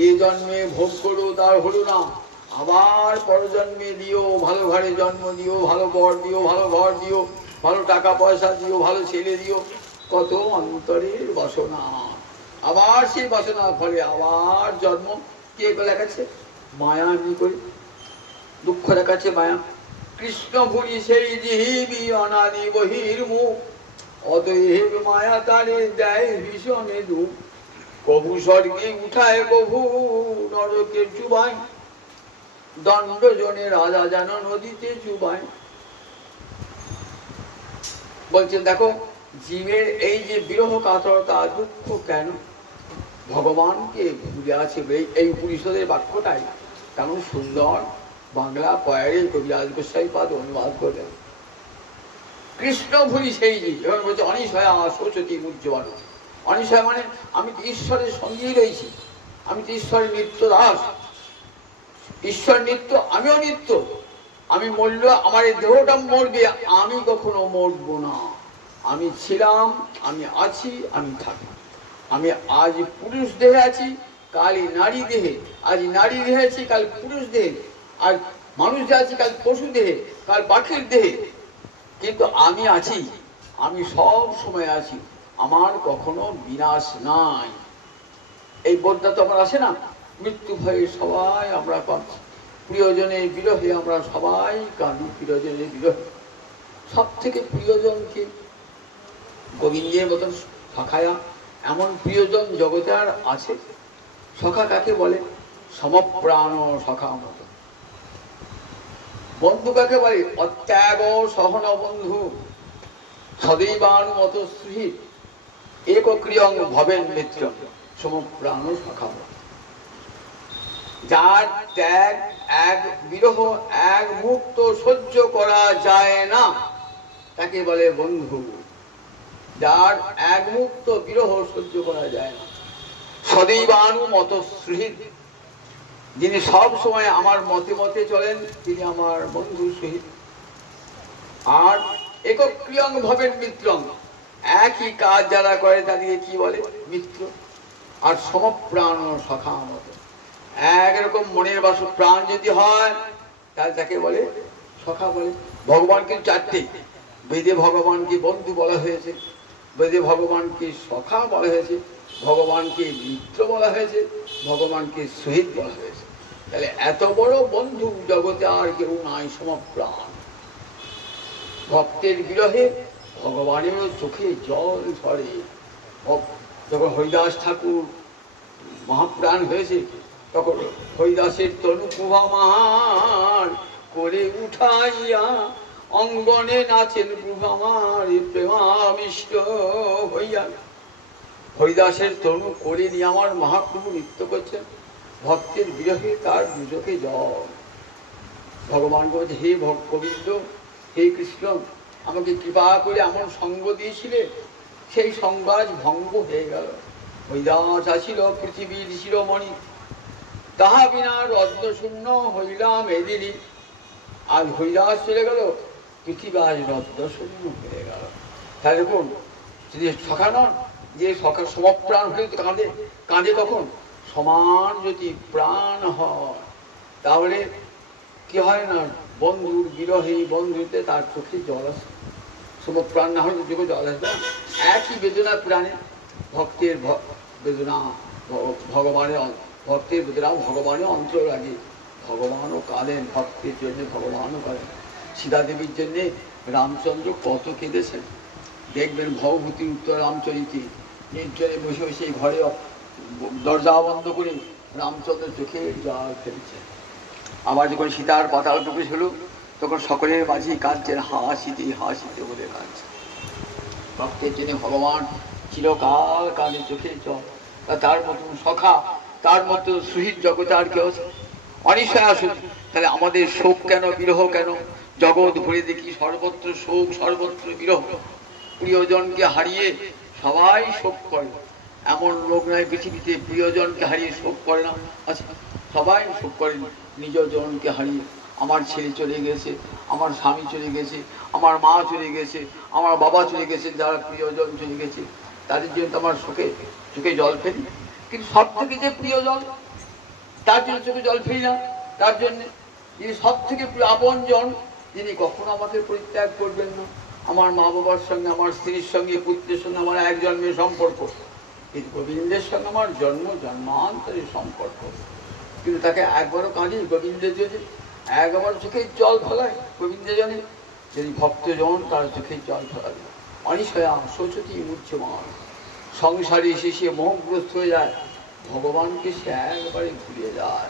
এ জন্মে ভোগ করো, তার হলো না, আবার পরজন্মে দিও, ভালো ঘরে জন্ম দিও, ভালো বর দিও, ভালো ঘর দিও, ভালো টাকা পয়সা দিও, ভালো ছেলে দিও। কত অন্তরের বাসনা, আবার সেই বাসনার ফলে আবার জন্ম। কে দেখাচ্ছে? মায়া। নি করে দুঃখ দেখাচ্ছে মায়া। কৃষ্ণ ভুলি সেই জিহিবি অনাদি বহির্মুখ, অতএব মায়া তারে দেয় ভীষণে দুঃখ। কবু স্বর্গে উঠায়, কবু নরকে চুবায়, দণ্ড জনে রাজা যেন নদীতে চুবায়। বলছেন দেখো, জীবের এই যে বিরহ কাতরতা দুঃখ কেন? ভগবানকে ভুলে আছে। এই উপনিষদের বাক্যটাই তেমন সুন্দর বাংলা পয়ারে কবিরাজ গোস্বামী পাদ অনুবাদ করলেন। কৃষ্ণ ভুলি সেই জীব, এবার বলছে অনিশয়া শোচতি উজ্জ্বল। অনিশয় মানে আমি তো ঈশ্বরের সঙ্গেই রয়েছি, আমি তো ঈশ্বরের নিত্য দাস। ঈশ্বর নিত্য, আমিও নিত্য। আমি মরল, আমার এই দেহটা মরবে, আমি কখনো মরব না। আমি ছিলাম, আমি আছি, আমি থাকি। আমি আজ পুরুষ দেহে আছি, কালই নারী দেহে। আজ নারী দেহে আছি, কাল পুরুষ দেহে। আজ মানুষ দেহে আছি, কাল পশু দেহে, কাল পাখির দেহে। কিন্তু আমি আছি, আমি সব সময় আছি, আমার কখনো বিনাশ নাই। এই বোধটা তো আমার আসে না? মৃত্যু ভয়ে সবাই আমরা কাঁদছি, প্রিয়জনের বিরহে আমরা সবাই কাঁদি। প্রিয়জনের বিরহে সব থেকে প্রিয়জনকে গোবিন্দের মতন সখায়া, এমন প্রিয়জন জগতে আর আছে? সখা কাকে বলে? সমপ্রাণ সখা মতো। বন্ধু কাকে বলে? অত্যাগ সহন বন্ধু, সদৈবানুমত শ্রী এক ক্রিয়ং ভবেন মিত্র, সমপ্রাণ সখা মতো। যার ত্যাগ এক বিরহ এক মুক্ত সহ্য করা যায় না তাকে বলে বন্ধু। যার এক মুক্ত বিরহ সহ্য করা যায় না, সদৈবানু মত সুহৃদ, যিনি সব সময় আমার মতে মতে চলেন তিনি আমার বন্ধু সহিত। আর একক ক্রিয়ং ভবেন মিত্রং, একই কাজ যারা করে তাদেরকে কি বলে? মিত্র। আর সমপ্রাণ সখা মত, একরকম মনের বাসু প্রাণ যদি হয় তাহলে তাকে বলে সখা বলে। ভগবানকে চারটে, বেদে ভগবানকে বন্ধু বলা হয়েছে, বেদে ভগবানকে সখা বলা হয়েছে, ভগবানকে মিত্র বলা হয়েছে, ভগবানকে শহীদ বলা হয়েছে। তাহলে এত বড় বন্ধু জগতে আর কেউ নাই, সমপ্রাণ। ভক্তের বিরহে ভগবানের চোখে জল ঝরে। যখন হরিদাস ঠাকুর মহাপ্রাণ হয়েছে তখন হরিদাসের তনু প্রভামার করে উঠাইয়া অঙ্গনে নাচেন প্রভামার প্রেমামিষ্ট হইয়া। হরিদাসের তনু করে নিয়ে আমার মহাপ্রভু নৃত্য করছেন, ভক্তের বিরহে তার দুচোখে জল। ভগবান বলছে, হে গোবিন্দ, হে কৃষ্ণ, আমাকে কৃপা করে এমন সঙ্গ দিয়েছিলে, সেই সঙ্গ আজ ভঙ্গ হয়ে গেল। হরিদাস আসিল পৃথিবীর শিরোমণি, তাহা বিনা রত্ন শূন্য হইলাম এদিনই। আজ হরিদাস চলে গেল, পৃথিবী আজ রত্ন শূন্য হয়ে গেল। তাহলে দেখুন, যদি সখা নন, যে সখা সমপ্রাণ হয়ে কাঁদে, কাঁদে তখন সমান যদি প্রাণ হয় তাহলে কি হয় না, বন্ধুর বিরহে বন্ধুতে তার চোখে জল আসে। সমপ্রাণ না হলে চোখে জল আসবে। একই বেদনা প্রাণে, ভক্তের বেদনা ভগবানের, ভক্তের বেদনা ভগবানের অন্তর লাগে। ভগবানও কাঁদেন ভক্তের জন্য, ভগবানও কাঁদেন। সীতা দেবীর জন্যে রামচন্দ্র কত কেঁদেছেন দেখবেন। ভবভূতির উত্তর রামচরিতে নির্জনে বসে বসে ঘরে দরজা বন্ধ করে রামচন্দ্র চোখে জল ফেলেছেন। আবার যখন সীতার পাতাল ঢুকেছিল তখন সকলের মাঝেই কাঁদছেন, হাসিতে হাসিতে বলে কাঁদছেন। ভক্তের জন্য ভগবান চিরকাল কাঁদে চোখের জল। তার মতন সখা, তার মতো সুহৃদ জগতে আর কেউ অনিশ্চয় আসুন। তাহলে আমাদের শোক কেন, বিরহ কেন? জগৎ ঘুরে দেখি সর্বত্র শোক, সর্বত্র বিরহ। প্রিয়জনকে হারিয়ে সবাই শোক করে, এমন লোক নাই পৃথিবীতে প্রিয়জনকে হারিয়ে শোক করে না। আচ্ছা, সবাই শোক করে নিজজনকে হারিয়ে। আমার ছেলে চলে গেছে, আমার স্বামী চলে গেছে, আমার মা চলে গেছে, আমার বাবা চলে গেছে, যারা প্রিয়জন চলে গেছে তাদের জন্য তো আমার চোখে জল ফেলি। কিন্তু সব থেকে যে প্রিয়জন তার জন্য চোখে জল ফেলি না। তার জন্যে যিনি সব থেকে আপন জন, যিনি কখনো আমাকে পরিত্যাগ করবেন না। আমার মা বাবার সঙ্গে, আমার স্ত্রীর সঙ্গে, পুত্রের সঙ্গে আমার এক জন্মের সম্পর্ক, কিন্তু গোবিন্দের সঙ্গে আমার জন্মান্তরের সম্পর্ক। কিন্তু তাকে একবারও কাঁদি গোবিন্দের জন্য, একবার চোখের জল ফেলায় গোবিন্দের জন্য। যদি ভক্তজন তার চোখের জল ফেলাবে। অনিশয়া শোচতি মূর্ছমান, সংসারে এসে সে মোহগ্রস্ত হয়ে যায়, ভগবানকে সে একবারে ভুলে যায়।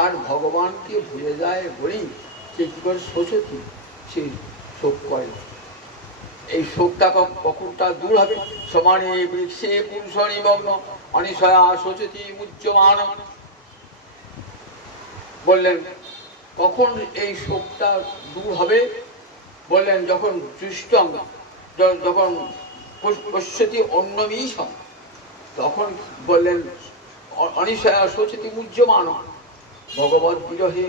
আর ভগবানকে ভুলে যায় বলেই সে কী করে শোচতি, সে শোক করে। এই শোকটা কখনটা দূর হবে? সমানে বৃক্ষে পুরুষ নিমগ্ন অনিশয়া শোচতি মুচ্যমান। বললেন কখন এই শোকটা দূর হবে? বললেন যখন দৃষ্টং, যখন পশ্যতি অন্যমীশং, তখন বললেন অনিশয়া শোচতি মুচ্যমান। ভগবত বিরহে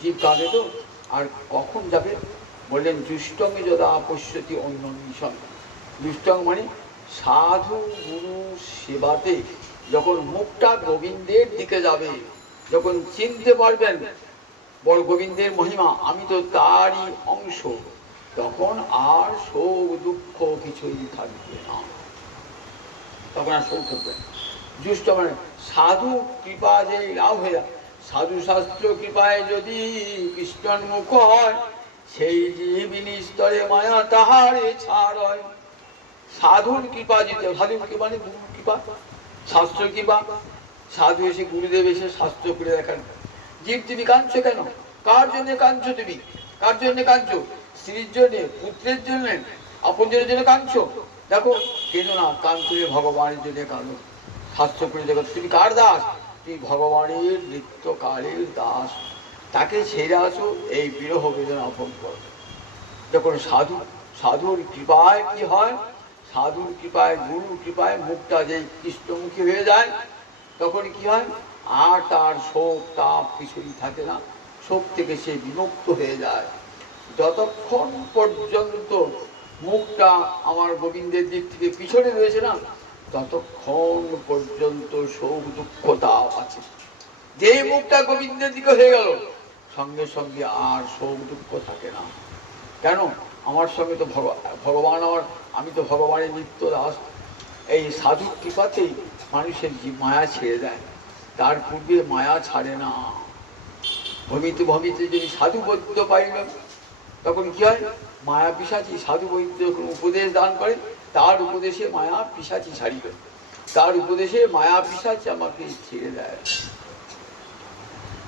জীব কাঁদে তো, আর কখন যাবে? বললেন দুষ্টঙ্গে যদা পশ্যতি অন্যমীশং। দুষ্টং মানে সাধু গুরু সেবাতে যখন মুখটা গোবিন্দের দিকে যাবে, যখন চিনতে পারবেন বড় গোবিন্দের মহিমা, আমি তো তারই অংশ, তখন আর শোক দুঃখ কিছুই থাকবে না। তখন আর শোক থাকবে না। দুষ্ট মানে সাধু কৃপা যে লাভ হয়ে যায়, সাধু শাস্ত্র কৃপায় যদি কৃষ্ণন্মুখ হয়, সেই জীবিনী স্তরে মায়া তাহারে ছাড় হয়। সাধুর কৃপা যেতে, সাধুর কৃপা মানে গুরুর কৃপা, শাস্ত্র কৃপা। সাধু এসে গুরুদেব এসে শাস্ত্র করে দেখান। জীব তুমি কাঁদছো কেন? কার জন্য কাঁদছো তুমি? কার জন্য কাঁদছো? স্ত্রীর জন্য, পুত্রের জন্য, আপনজনের জন্য কাঁদছো? দেখো কেন না, কাঁদছো ভগবানের জন্য কাঁদো। শাস্ত্র করে দেখো তুমি কার দাস? তুই ভগবানের নিত্যকালের দাস, তাকে ছেড়ে আসো, এই বিরহ বেদনা ভোগ করো। যখন সাধুর কৃপায় কি হয়, সাধুর কৃপায় গুরুর কৃপায় মুখটা যে কৃষ্ণমুখী হয়ে যায়, তখন কি হয়, আর তার শোক তাপ কিছুই থাকে না, শোক থেকে সে বিমুক্ত হয়ে যায়। যতক্ষণ পর্যন্ত মুখটা আমার গোবিন্দের দিক থেকে পিছনে রয়েছে না, ততক্ষণ পর্যন্ত শোক দুঃখ তাপ আছে। যেই মুখটা গোবিন্দের দিকে হয়ে গেল, সঙ্গে সঙ্গে আর শোক দুঃখ থাকে না। কেন? আমার সঙ্গে তো ভগবান আমার, আমি তো ভগবানের নিত্য দাস। এই সাধুর কৃপাতেই মানুষের মায়া ছেড়ে দেয়, তার পূর্বে মায়া ছাড়ে না। ভমিতে ভমিতে যদি সাধু বৈদ্য পাইলাম, তখন কি হয়, মায়া পিশাচি সাধু বৈদ্য উপদেশ দান করে, তার উপদেশে মায়া পিশাচি ছাড়িবে, তার উপদেশে মায়া পিশাচি আমাকে ছেড়ে দেয়।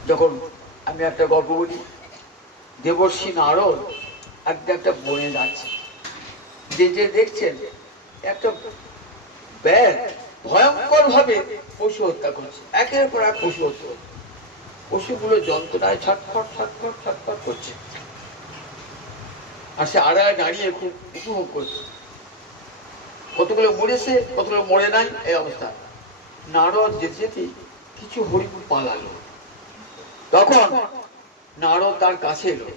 যখন আমি একটা গল্প বলি, দেবর্ষি নারদ একটা বনে যাচ্ছে, যে যে দেখছেন একটা ব্যাগ ভয়ঙ্কর ভাবে পশু হত্যা করছে, একের পর এক পশু হত্যা করছে, পশুগুলো যন্ত্রণায় ছটফট ছটফট ছটফট করছে, আর সে আড়ায় দাঁড়িয়ে খুব উপভোগ করছে। কতগুলো মরেছে, কতগুলো মরে নাই, এই অবস্থা। নারদ যেতে যেতে কিছু হরিণ পালালো। তখন নারদ তার কাছে এলো,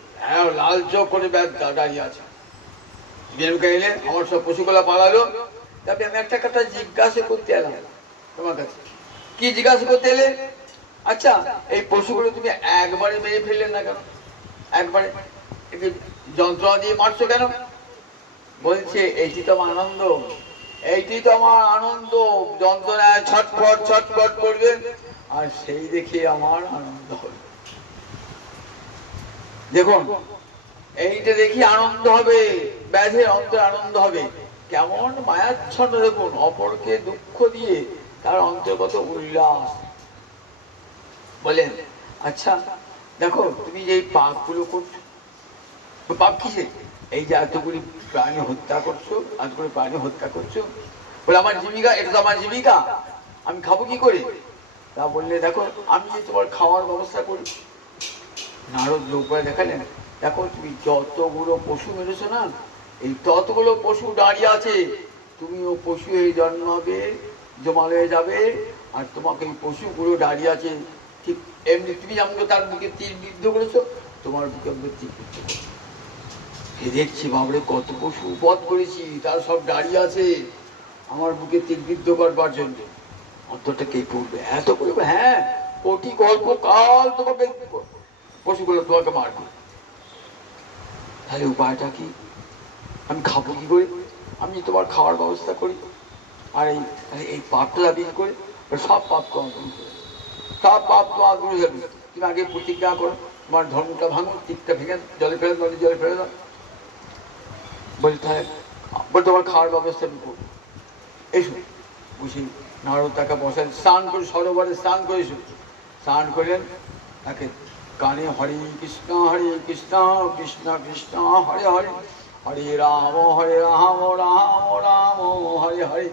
লাল চোখ করে ব্যাগ দাঁড়িয়ে আছে। রেণুকা এলে, আমার সব পশুগুলা পালালো, তবে আমি একটা কথা জিজ্ঞাসা করতে এলাম তোমার কাছে। কি জিজ্ঞাসা করতে এলে? আচ্ছা, এই পশুগুলো তুমি একবারে মেরে ফেললেন না কেন? একবারে যন্ত্রণা দিয়ে মারছো কেন? বলছে এইটি তো আমার আনন্দ, এইটি তো আমার আনন্দ, যন্ত্রণায় ছটফট ছটফট করবে, আর সেই দেখে আমার আনন্দ হবে। দেখুন, এইটা দেখি আনন্দ হবে, ব্যাধের অন্তর আনন্দ হবে। কেমন মায়াচ্ছন্ন দেখুন, অপরকে দুঃখ দিয়ে তার অন্তর্গত উল্লাস। বলেন, আচ্ছা দেখো, তুমি যে পাপগুলো করছো, পাপ কিসে? এই যে এতগুলি প্রাণী হত্যা করছো, এতগুলি প্রাণী হত্যা করছো, বলে আমার জীবিকা, এটা তো আমার জীবিকা, আমি খাবো কি করে? তা বললে, দেখো আমি যে তোমার খাওয়ার ব্যবস্থা করি। নারদ লোকরা দেখালেন, দেখো তুমি যতগুলো পশু মেরেছো না, এই ততগুলো পশু দাঁড়িয়ে আছে, তুমিও পশু হয়ে জন্মাবে, জমালয়ে যাবে, আর তোমাকে এই পশুগুলো দাঁড়িয়ে আছে, ঠিক এমনি তুমি আমাকে তার বুকে তীর বিদ্ধ করেছো, তোমার বুকে আমাকে তীর বিদ্ধ করেছো। দেখছি বাবরে, কত পশু বধ করেছি, তারা সব দাঁড়িয়ে আছে আমার বুকে তীর বিদ্ধ করবার জন্য। অন্তরটা কে পড়বে, এত করবে? হ্যাঁ, কোটি গল্প কাল তোমাকে পশুগুলো তোমাকে মারবে। তাহলে উপায়টা কি? আমি খাবো কি করে? আমি তোমার খাওয়ার ব্যবস্থা করি, আর এই পাপটা বিয়ে করে সব পাপ তোমার দূর করে, সব পাপ তোমার দূর যাবে। তুমি আগে প্রতিজ্ঞা করো, তোমার ধর্মটা ভাঙো, তীরটা ভেঙে জলে ফেলে দাও, জলে ফেলে দাও। বলি তাহলে তোমার খাওয়ার ব্যবস্থা আমি করবো, এসো। বুঝি নারদ তাকে বসেন, স্নান করে, সরোবরে স্নান করে এসো। স্নান করলেন, তাকে কানে হরে কৃষ্ণ কৃষ্ণ কৃষ্ণ হরে হরে, হরে রাম রাম রাম হরে হরে,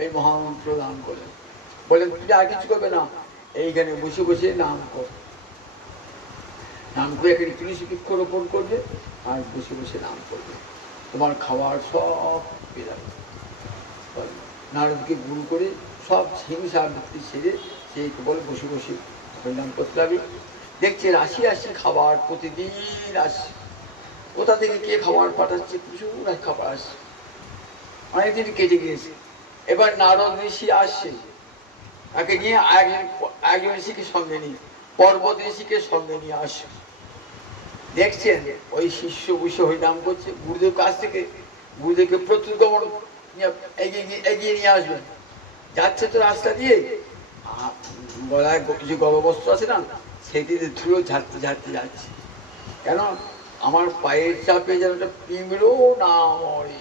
এই মহামন্ত্র দান করলেন। বললেন, তুমি আর কিছু করবে না, এইখানে বসে বসে নাম কর, নাম করে এখানে তুলসী বৃক্ষ রোপণ করবে, আর বসে বসে নাম করবে, তোমার খাবার সব পেয়ে যাবে। নারদকে গুরু করে সব হিংসা বৃত্তি ছেড়ে সে কেবল বসে বসে হরিনাম করতে লাগলো। দেখছে রাশি রাশি খাবার প্রতিদিন আসছে, কোথা থেকে কে খাবার পাঠাচ্ছে, প্রচুর খাবার আসছে, অনেকদিন কেটে গিয়েছে। এবার নারদ ঋষি আসছে, তাকে নিয়ে একজন ঋষিকে সঙ্গে নিয়ে, পর্বত ঋষিকে সঙ্গে নিয়ে আসছে। দেখছেন ওই শিষ্য বসে হরিনাম করছে, গুরুদেব কাছ থেকে, গুরুদেবকে প্রত্যুত্তম এগিয়ে নিয়ে আসবেন। যাচ্ছে তো রাস্তা দিয়ে, গলায় কিছু গর্ভবস্ত্র আছে না, সেটিতে ধুলো ঝাড়তে ঝাড়তে যাচ্ছে। কেন? আমার পায়ের চাপে যেন একটা পিঁমড়ো না মরে।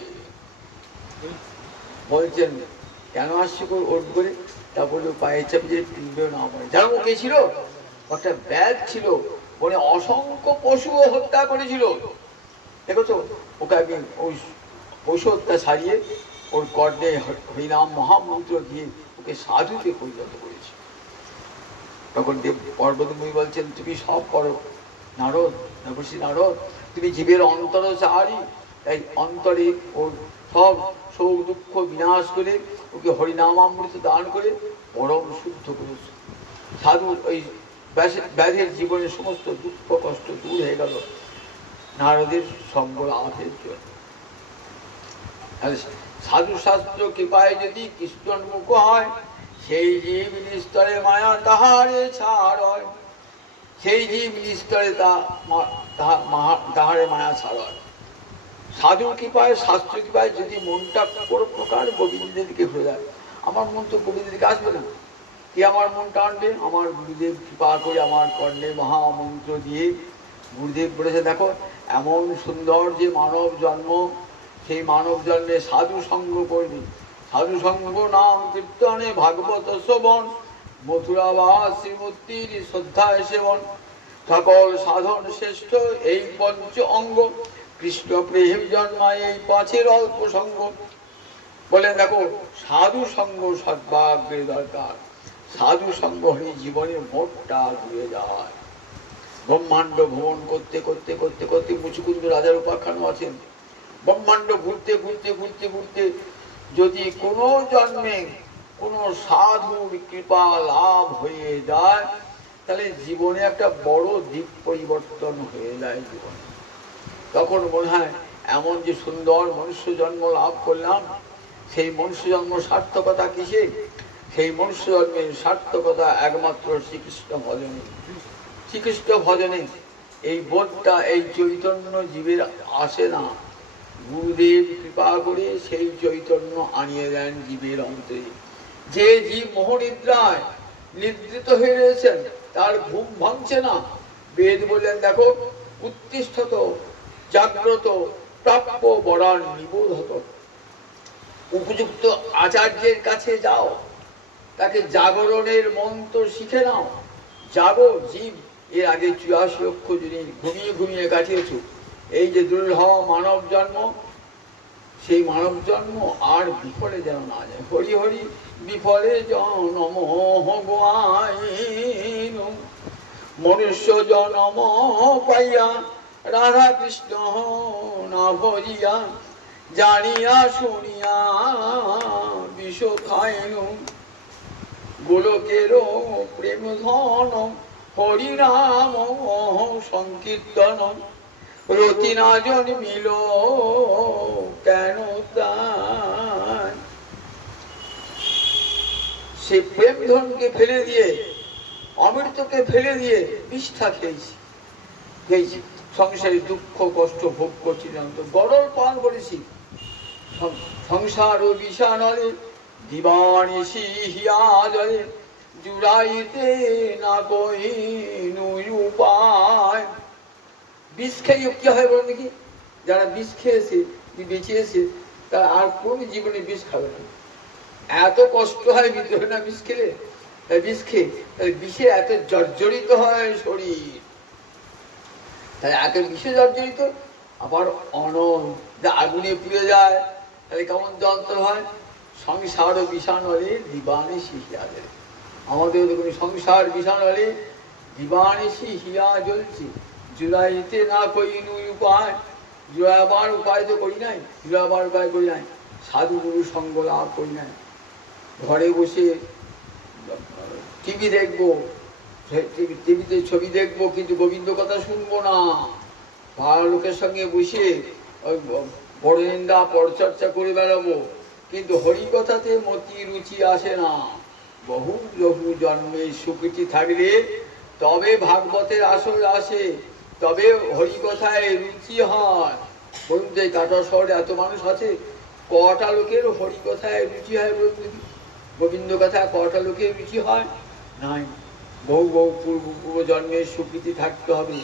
বলছেন, কেন আসছে ওর করে? তা বললো, পায়ের চাপে যে পিঁমড়ো না মরে। জানো কে ছিল? একটা ব্যাগ ছিল, বলে অসংখ্য পশু হত্যা করেছিল। দেখো তো, ওকে আমি ওই পশু হত্যা ছাড়িয়ে ওর কর্ণে হরিনাম মহামন্ত্র দিয়ে ওকে সাধুকে পরিণত করেছি। তখন দেব পর্বত মুনি বলছেন, তুমি সব করো নারদ, দেবর্ষি নারদ, তুমি জীবের অন্তরচারী, তাই অন্তরে ওর সব শোক দুঃখ বিনাশ করে ওকে হরিনামামৃত দান করে পরম শুদ্ধ করেছে। সাধু ওই ব্যাধের জীবনের সমস্ত দুঃখ কষ্ট দূর হয়ে গেল নারদের সঙ্গ লাভের জন্য। সাধু শাস্ত্র কৃপায় যদি কৃষ্ণোন্মুখ হয়, সেই জীব নিস্তরে মায়া তাহারে ছাড় হয়, সেই জীব নিস্তরে তাহারে মায়া ছাড় হয়। সাধুর কৃপায় শাস্ত্র কৃপায় যদি মনটা কোনো প্রকার গোবিন্দের দিকে ঘুরে যায়, আমার মন তো গোবিন্দের দিকে আসবে না, কি আমার মন টানবে? আমার গুরুদেব কৃপা করে আমার কর্ণে মহামন্ত্র দিয়ে গুরুদেব বলেছে, দেখো এমন সুন্দর যে মানব জন্ম, সেই মানব জন্মে সাধু সঙ্গ করবি, সাধু সঙ্গ নাম কীর্তনে ভাগবত শ্রবণ, মথুরা বা শ্রীমূর্তির শ্রদ্ধায় সেবন, সকল সাধন শ্রেষ্ঠ এই পঞ্চ অঙ্গ, কৃষ্ণ প্রেম জন্মায় এই পাঁচের অল্প সঙ্গ। বলে দেখো সাধু সঙ্গ সদ্ভাগ্যের দরকার, সাধু সঙ্গ হয়ে জীবনে মোটটা ঘুরে যায়। ব্রহ্মাণ্ড ভ্রমণ করতে করতে করতে করতে মুচুকুন্দ রাজার উপাখ্যান আছেন, ব্রহ্মাণ্ড ঘুরতে ঘুরতে ঘুরতে ঘুরতে যদি কোনো জন্মে কোনো সাধুর কৃপা লাভ হয়ে যায়, তাহলে জীবনে একটা বড় দিক পরিবর্তন হয়ে যায় জীবনে। তখন মনে হয় এমন যে সুন্দর মনুষ্য জন্ম লাভ করলাম, সেই মনুষ্য জন্ম সার্থকতা কিসে? সেই মনুষ্য জন্মের সার্থকতা একমাত্র শ্রীকৃষ্ণ ভজনে। শ্রীকৃষ্ণ ভজনে এই বোধটা এই চৈতন্য জীবের আসে না, গুরুদেব কৃপা করে সেই চৈতন্য আনিয়ে দেন জীবের অন্তরে। যে জীব মোহনিদ্রায় নিদ্রিত হয়ে রয়েছেন, তার ঘুম ভাঙছে না। বেদ বললেন, দেখো উত্তিষ্ঠত জাগ্রত প্রাপ্য বরান নিবোধ হতো। উপযুক্ত আচার্যের কাছে যাও, তাকে জাগরণের মন্ত্র শিখে নাও। জাগো জীব, এর আগে ৮৪ লক্ষ দিন ঘুমিয়ে ঘুমিয়ে কাটিয়েছ, এই যে দুর্লভ মানব জন্ম, সেই মানব জন্ম আর বিফলে যেন না যায়। হরি হরি বিফলে জনম গাইন, মনুষ্য জনম পাইয়া রাধা কৃষ্ণ না ভরিয়া, জানিয়া শুনিয়া বিষ খাইন, গোলকের প্রেম ধন হরিনাম সংকীর্তন, রতি না জন্মিল কেন তাই। সে প্রেম ধনকে ফেলে দিয়ে, অমৃতকে ফেলে দিয়ে বিষ্ঠা খেয়েছি, সংসারে দুঃখ কষ্ট ভোগ করছি, গরল পান করেছি। সংসার ও বিষানলে দিবানিশি হিয়া জলে, জুড়াইতে না কইনু উপায়। বিষ খেয়ে কি হয় বলো দেখি? যারা বিষ খেয়েছে, বেঁচেছে, তারা আর কোন জীবনে বিষ খাবে না। এত কষ্ট হয় ভিতরে না বিষ খেলে, তাই বিষ খেয়ে বিষে এত জর্জরিত হয় শরীর, তাই একে বিষে জর্জরিত। আবার আগুনে পুড়ে যায়, তাহলে কেমন যন্ত্র হয়। সংসার বিষাণলে দিবানিশি হিয়া জ্বলে। আমাদের দেখুন সংসার বিষাণলে দিবানিশি হিয়া জ্বলছে, জুলাইতে না কইনু উপায়। জুড়াবার উপায় তো করি নাই, জুড়াবার উপায় করি নাই, সাধু গুরু সঙ্গ লাভ করি নাই। ঘরে বসে টিভি দেখবো, টিভিতে ছবি দেখবো, কিন্তু গোবিন্দ কথা শুনবো না। ভালো লোকের সঙ্গে বসে ওই বড় নিন্দা পরচর্চা করে বেড়াবো, কিন্তু হরি কথাতে মতি রুচি আসে না। বহু বহু জন্মে সুকৃতি থাকলে তবে ভাগবতের আসর আসে, তবে হরি কথায় রুচি হয়। বলুন তো, এই কাটা শহরে এত মানুষ আছে, কটা লোকের হরি কথায় রুচি হয় বলুন দেখি? গোবিন্দ কথায় কটা লোকের রুচি হয়? নাই। বহু বহু পূর্ব জন্মের সুকৃতি থাকতে হবে,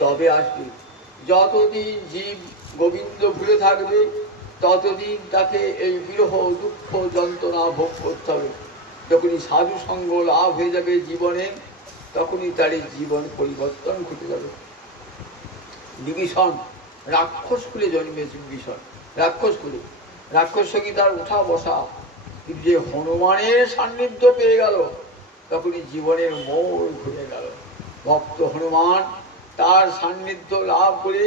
তবে আসবে। যতদিন জীব গোবিন্দ ভুলে থাকবে, ততদিন তাকে এই বিরহ দুঃখ যন্ত্রণা ভোগ করতে হবে। যখনই সাধু সঙ্গ লাভ হয়ে যাবে জীবনে, তখনই তার জীবন পরিবর্তন ঘটে যাবে। বিভীষণ রাক্ষস কুলে জন্মেছে, বিভীষণ রাক্ষস কুলে, রাক্ষস সঙ্গে তার উঠা বসা, যে হনুমানের সান্নিধ্য পেয়ে গেল, তখনই জীবনের মোড় ঘুরে গেল। ভক্ত হনুমান তার সান্নিধ্য লাভ করে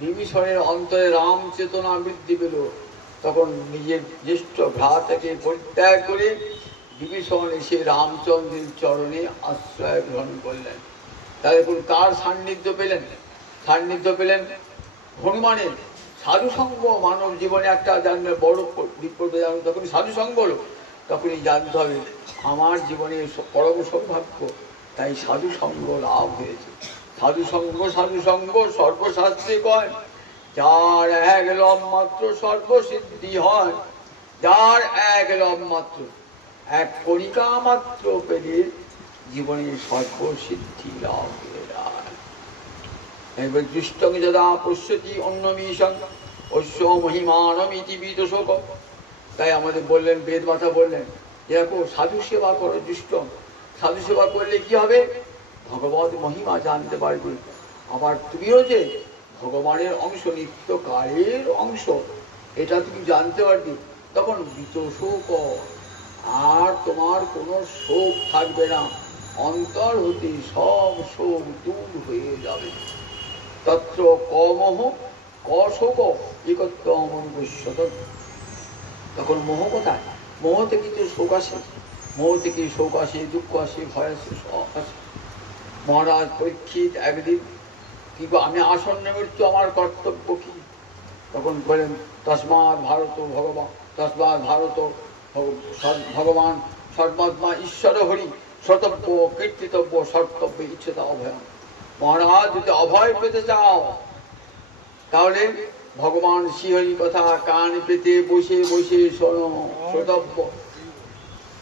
বিভীষণের অন্তরে রাম চেতনা বৃদ্ধি পেল। তখন নিজের জ্যেষ্ঠ ভ্রাতাকে পরিত্যাগ করে বিভীষণ এসে রামচন্দ্রের চরণে আশ্রয় গ্রহণ করলেন। তাহলে কার সান্নিধ্য পেলেন? সান্নিধ্য পেলেন হনুমানের। সাধুসঙ্গ মানব জীবনে একটা জানলে বড় বিপদ, যখন সাধুসঙ্গ হলো তখনই জানতে হবে আমার জীবনে পরম সৌভাগ্য, তাই সাধুসঙ্গ লাভ হয়েছে। সাধুসঙ্গ সাধুসঙ্গ সর্বশাস্ত্রে কয়, যার এক লব মাত্র সর্বসিদ্ধি হয়। যার এক লব মাত্র, এক কণিকা মাত্র পেলে জীবনের সর্বসিদ্ধি লাভ হয়ে যায়। এবার দৃষ্টং যদা পশ্যতি অন্যমীশং অশ্ব মহিমানমিতি বিদশক। তাই আমাদের বললেন, বেদ মাতা বললেন, দেখো সাধু সেবা করো দৃষ্টং। সাধু সেবা করলে কি হবে? ভগবত মহিমা জানতে পারবে। আবার তুমিও যে ভগবানের অংশ, নিত্যকালের অংশ, এটা তুমি জানতে পারবে। তখন বিতশোক, আর তোমার কোনো শোক থাকবে না। অন্তর হতে সব শোক দূর হয়ে যাবে। তত্র কমোহ কশোক একত্ব অমনুষ্যত। তখন মোহ কোথায়? মোহ থেকে তো শোক আসে, মোহ থেকে শোক আসে, দুঃখ আসে, ভয় আসে, সব আসে। মহারাজ পরীক্ষিত একদিন কি আমি আসন্ন মৃত্যু, আমার কর্তব্য কি? তখন বলেন, তস্মাৎ ভারত ভগবান, তস্মাৎ ভারত ভগবান সর্বাত্মা ঈশ্বর হরি সতব্য কীর্তিতব্য সর্তব্য ইচ্ছেতা অভয়। মহারাজ যদি অভয় পেতে চাও তাহলে ভগবান শ্রীহরি কথা কান পেতে বসে বসে শোনো, শ্রোতব্য।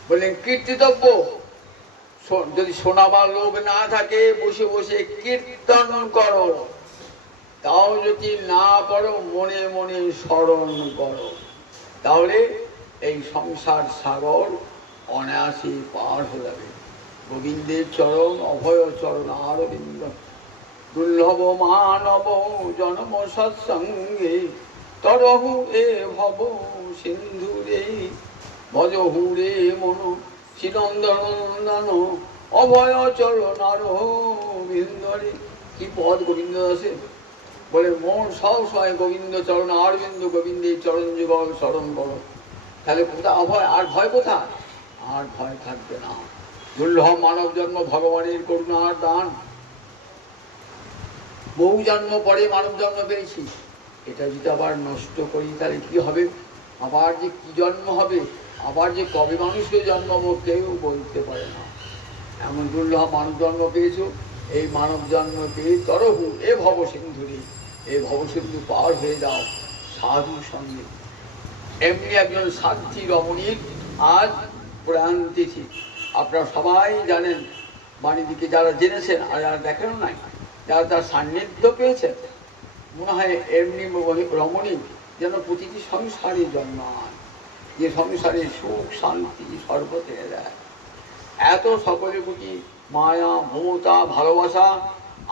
বললেন কীর্তিতব্য, যদি শোনাবার লোক না থাকে বসে বসে কীর্তন করো। তাও যদি না করো মনে মনে স্মরণ করো, তাহলে এই সংসার সাগর অনায়াসে পার হয়ে যাবে। গোবিন্দের চরণ, অভয় চরণ আরবিন্দ। দুর্লভ মানব জন্ম সৎসঙ্গে তরহু এ ভব সিন্ধুরে ভজহু রে মন শ্রীনন্দন অভয় চরণার বিন্দরে। কি পদ গোবিন্দ দাসের! বলে মন সব সময় গোবিন্দ চরণ আরবিন্দ, গোবিন্দের চরণ যুগল স্মরণ করো। তাহলে কোথা অভয়? আর ভয় কোথায়? আর ভয় থাকবে না। দুর্লভ মানব জন্ম ভগবানের করুণার দান। বহু জন্ম পরে মানব জন্ম পেয়েছি, এটা যদি আবার নষ্ট করি তাহলে কি হবে? আবার যে কি জন্ম হবে, আবার যে কবে মানুষের জন্মাবো কেউ বলতে পারে না। এমন দুর্লভ মানব জন্ম পেয়েছো, এই মানব জন্ম পেয়ে তরহু এ ভব সিন্ধুরে, এই ভব সিন্ধু পার হয়ে যাও সাধুর সঙ্গে। এমনি একজন সাধ্বী রমণীর আজ প্রয়াণ তিথি। আপনারা সবাই জানেন, বাণীদিকে যারা জেনেছেন আর যারা দেখেন নাই, যারা তার সান্নিধ্য পেয়েছেন, মনে হয় এমনি রমণী যেন প্রতিটি সংসারে জন্মায়, যে সংসারে সুখ শান্তি সর্বতে দেয়। এত সকলের প্রতি মায়া, মমতা, ভালোবাসা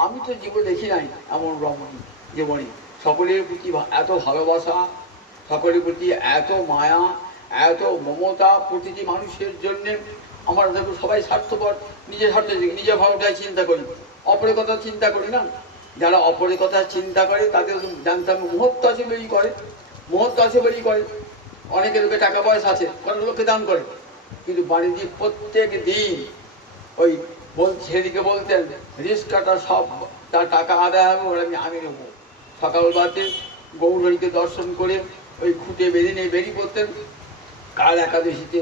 আমি তো জীবনে দেখি নাই এমন রমণী জীবনে। সকলের প্রতি এত ভালোবাসা, সকলের প্রতি এত মায়া, এত মমতা প্রতিটি মানুষের জন্যে। আমরা দেখো সবাই স্বার্থপর, নিজের স্বার্থ, নিজের ভালোটাই চিন্তা করি, অপরের কথা চিন্তা করি না। যারা অপরের কথা চিন্তা করে তাদের জানতে হবে মুহূর্ত আছে বলেই করে, মুহূর্ত আছে বলেই করে। অনেকের লোকে টাকা পয়সা আছে, কোনো লোকে দান করে, কিন্তু বাণিজ্য প্রত্যেক দিন ওই সেদিকে বলতেন রিস্কাটা সব তার টাকা আদায় হবে, ওরা আমি নেবো। সকালবেলাতে গৌরহরিকে দর্শন করে ওই খুঁটে বেঁধে নিয়ে বেরিয়ে পড়তেন। কাল একাদশীতে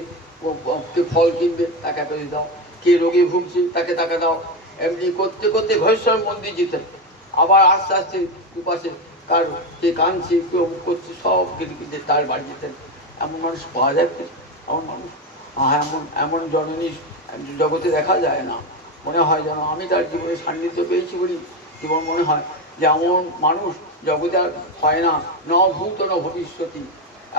কে ফল কিনবে তাকে একাদশী দাও, কে রোগে ভুগছে তাকে টাকা দাও। এমনি করতে করতে ঘরেশ্বর মন্দির যেতেন। আবার আস্তে আস্তে উপাসে কার কে কাঁদছে, কেউ করছে, সব কেটে কেটে তার বাড়ি যেতেন। এমন মানুষ পাওয়া যাবে? এমন মানুষ এমন এমন জননী জগতে দেখা যায় না। মনে হয় যেন আমি তার জীবনে সান্নিধ্য পেয়েছি বলি জীবন মনে হয় যে এমন মানুষ জগতে আর হয় না। ন ভূত ন ভবিষ্যতি,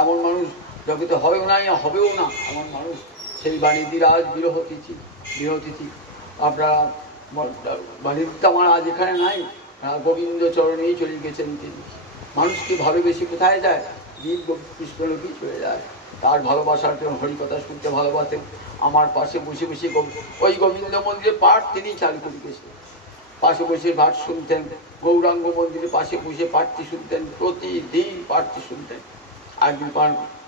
এমন মানুষ জগতে হবেও না, হবেও না এমন মানুষ। সেই বাণীদির আজ বিরহতিথি, বিরহতিথি। আপনারা বাণীদিতে আমার আজ এখানে নাই, গোবিন্দ চরণেই চলে গেছেন তিনি। মানুষকে ভালোবেসে কোথায় যায়? গীত কৃষ্ণলোকেই চলে যায়। তার ভালোবাসার জন্য হরিকথা শুনতে ভালোবাসেন। আমার পাশে বসে বসে ওই গোবিন্দ মন্দিরে পাঠ তিনি চালু করে গেছেন, পাশে বসে পাঠ শুনতেন। গৌরাঙ্গ মন্দিরে পাশে বসে পাঠটি শুনতেন, প্রতিদিন পাঠটি শুনতেন। একদিন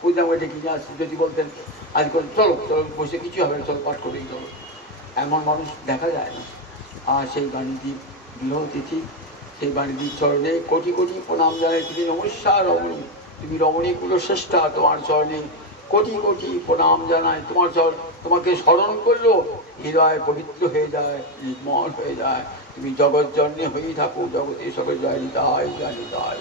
পূজা মধ্যে কিনে আসছি, যদি বলতেন আজকাল চলো চলো বসে কিছু হবে না, চলো পাঠ করেই চলো, এমন মানুষ দেখা যায় না। আর সেই বাণীটির গৃহতিথি, সেই বাণীটির চরণে কোটি কোটি প্রণাম জানাই। তুমি নমস্কার রমণী, তুমি রমণী কুলশ্রেষ্ঠা, তোমার চরণে কোটি কোটি প্রণাম জানায়। তোমাকে স্মরণ করলো হৃদয় পবিত্র হয়ে যায়, নির্মল হয়ে যায়। তুমি জগৎ জন্যে হয়েই থাকো, জগতে সকল জয় নিতাই জয় নিতাই।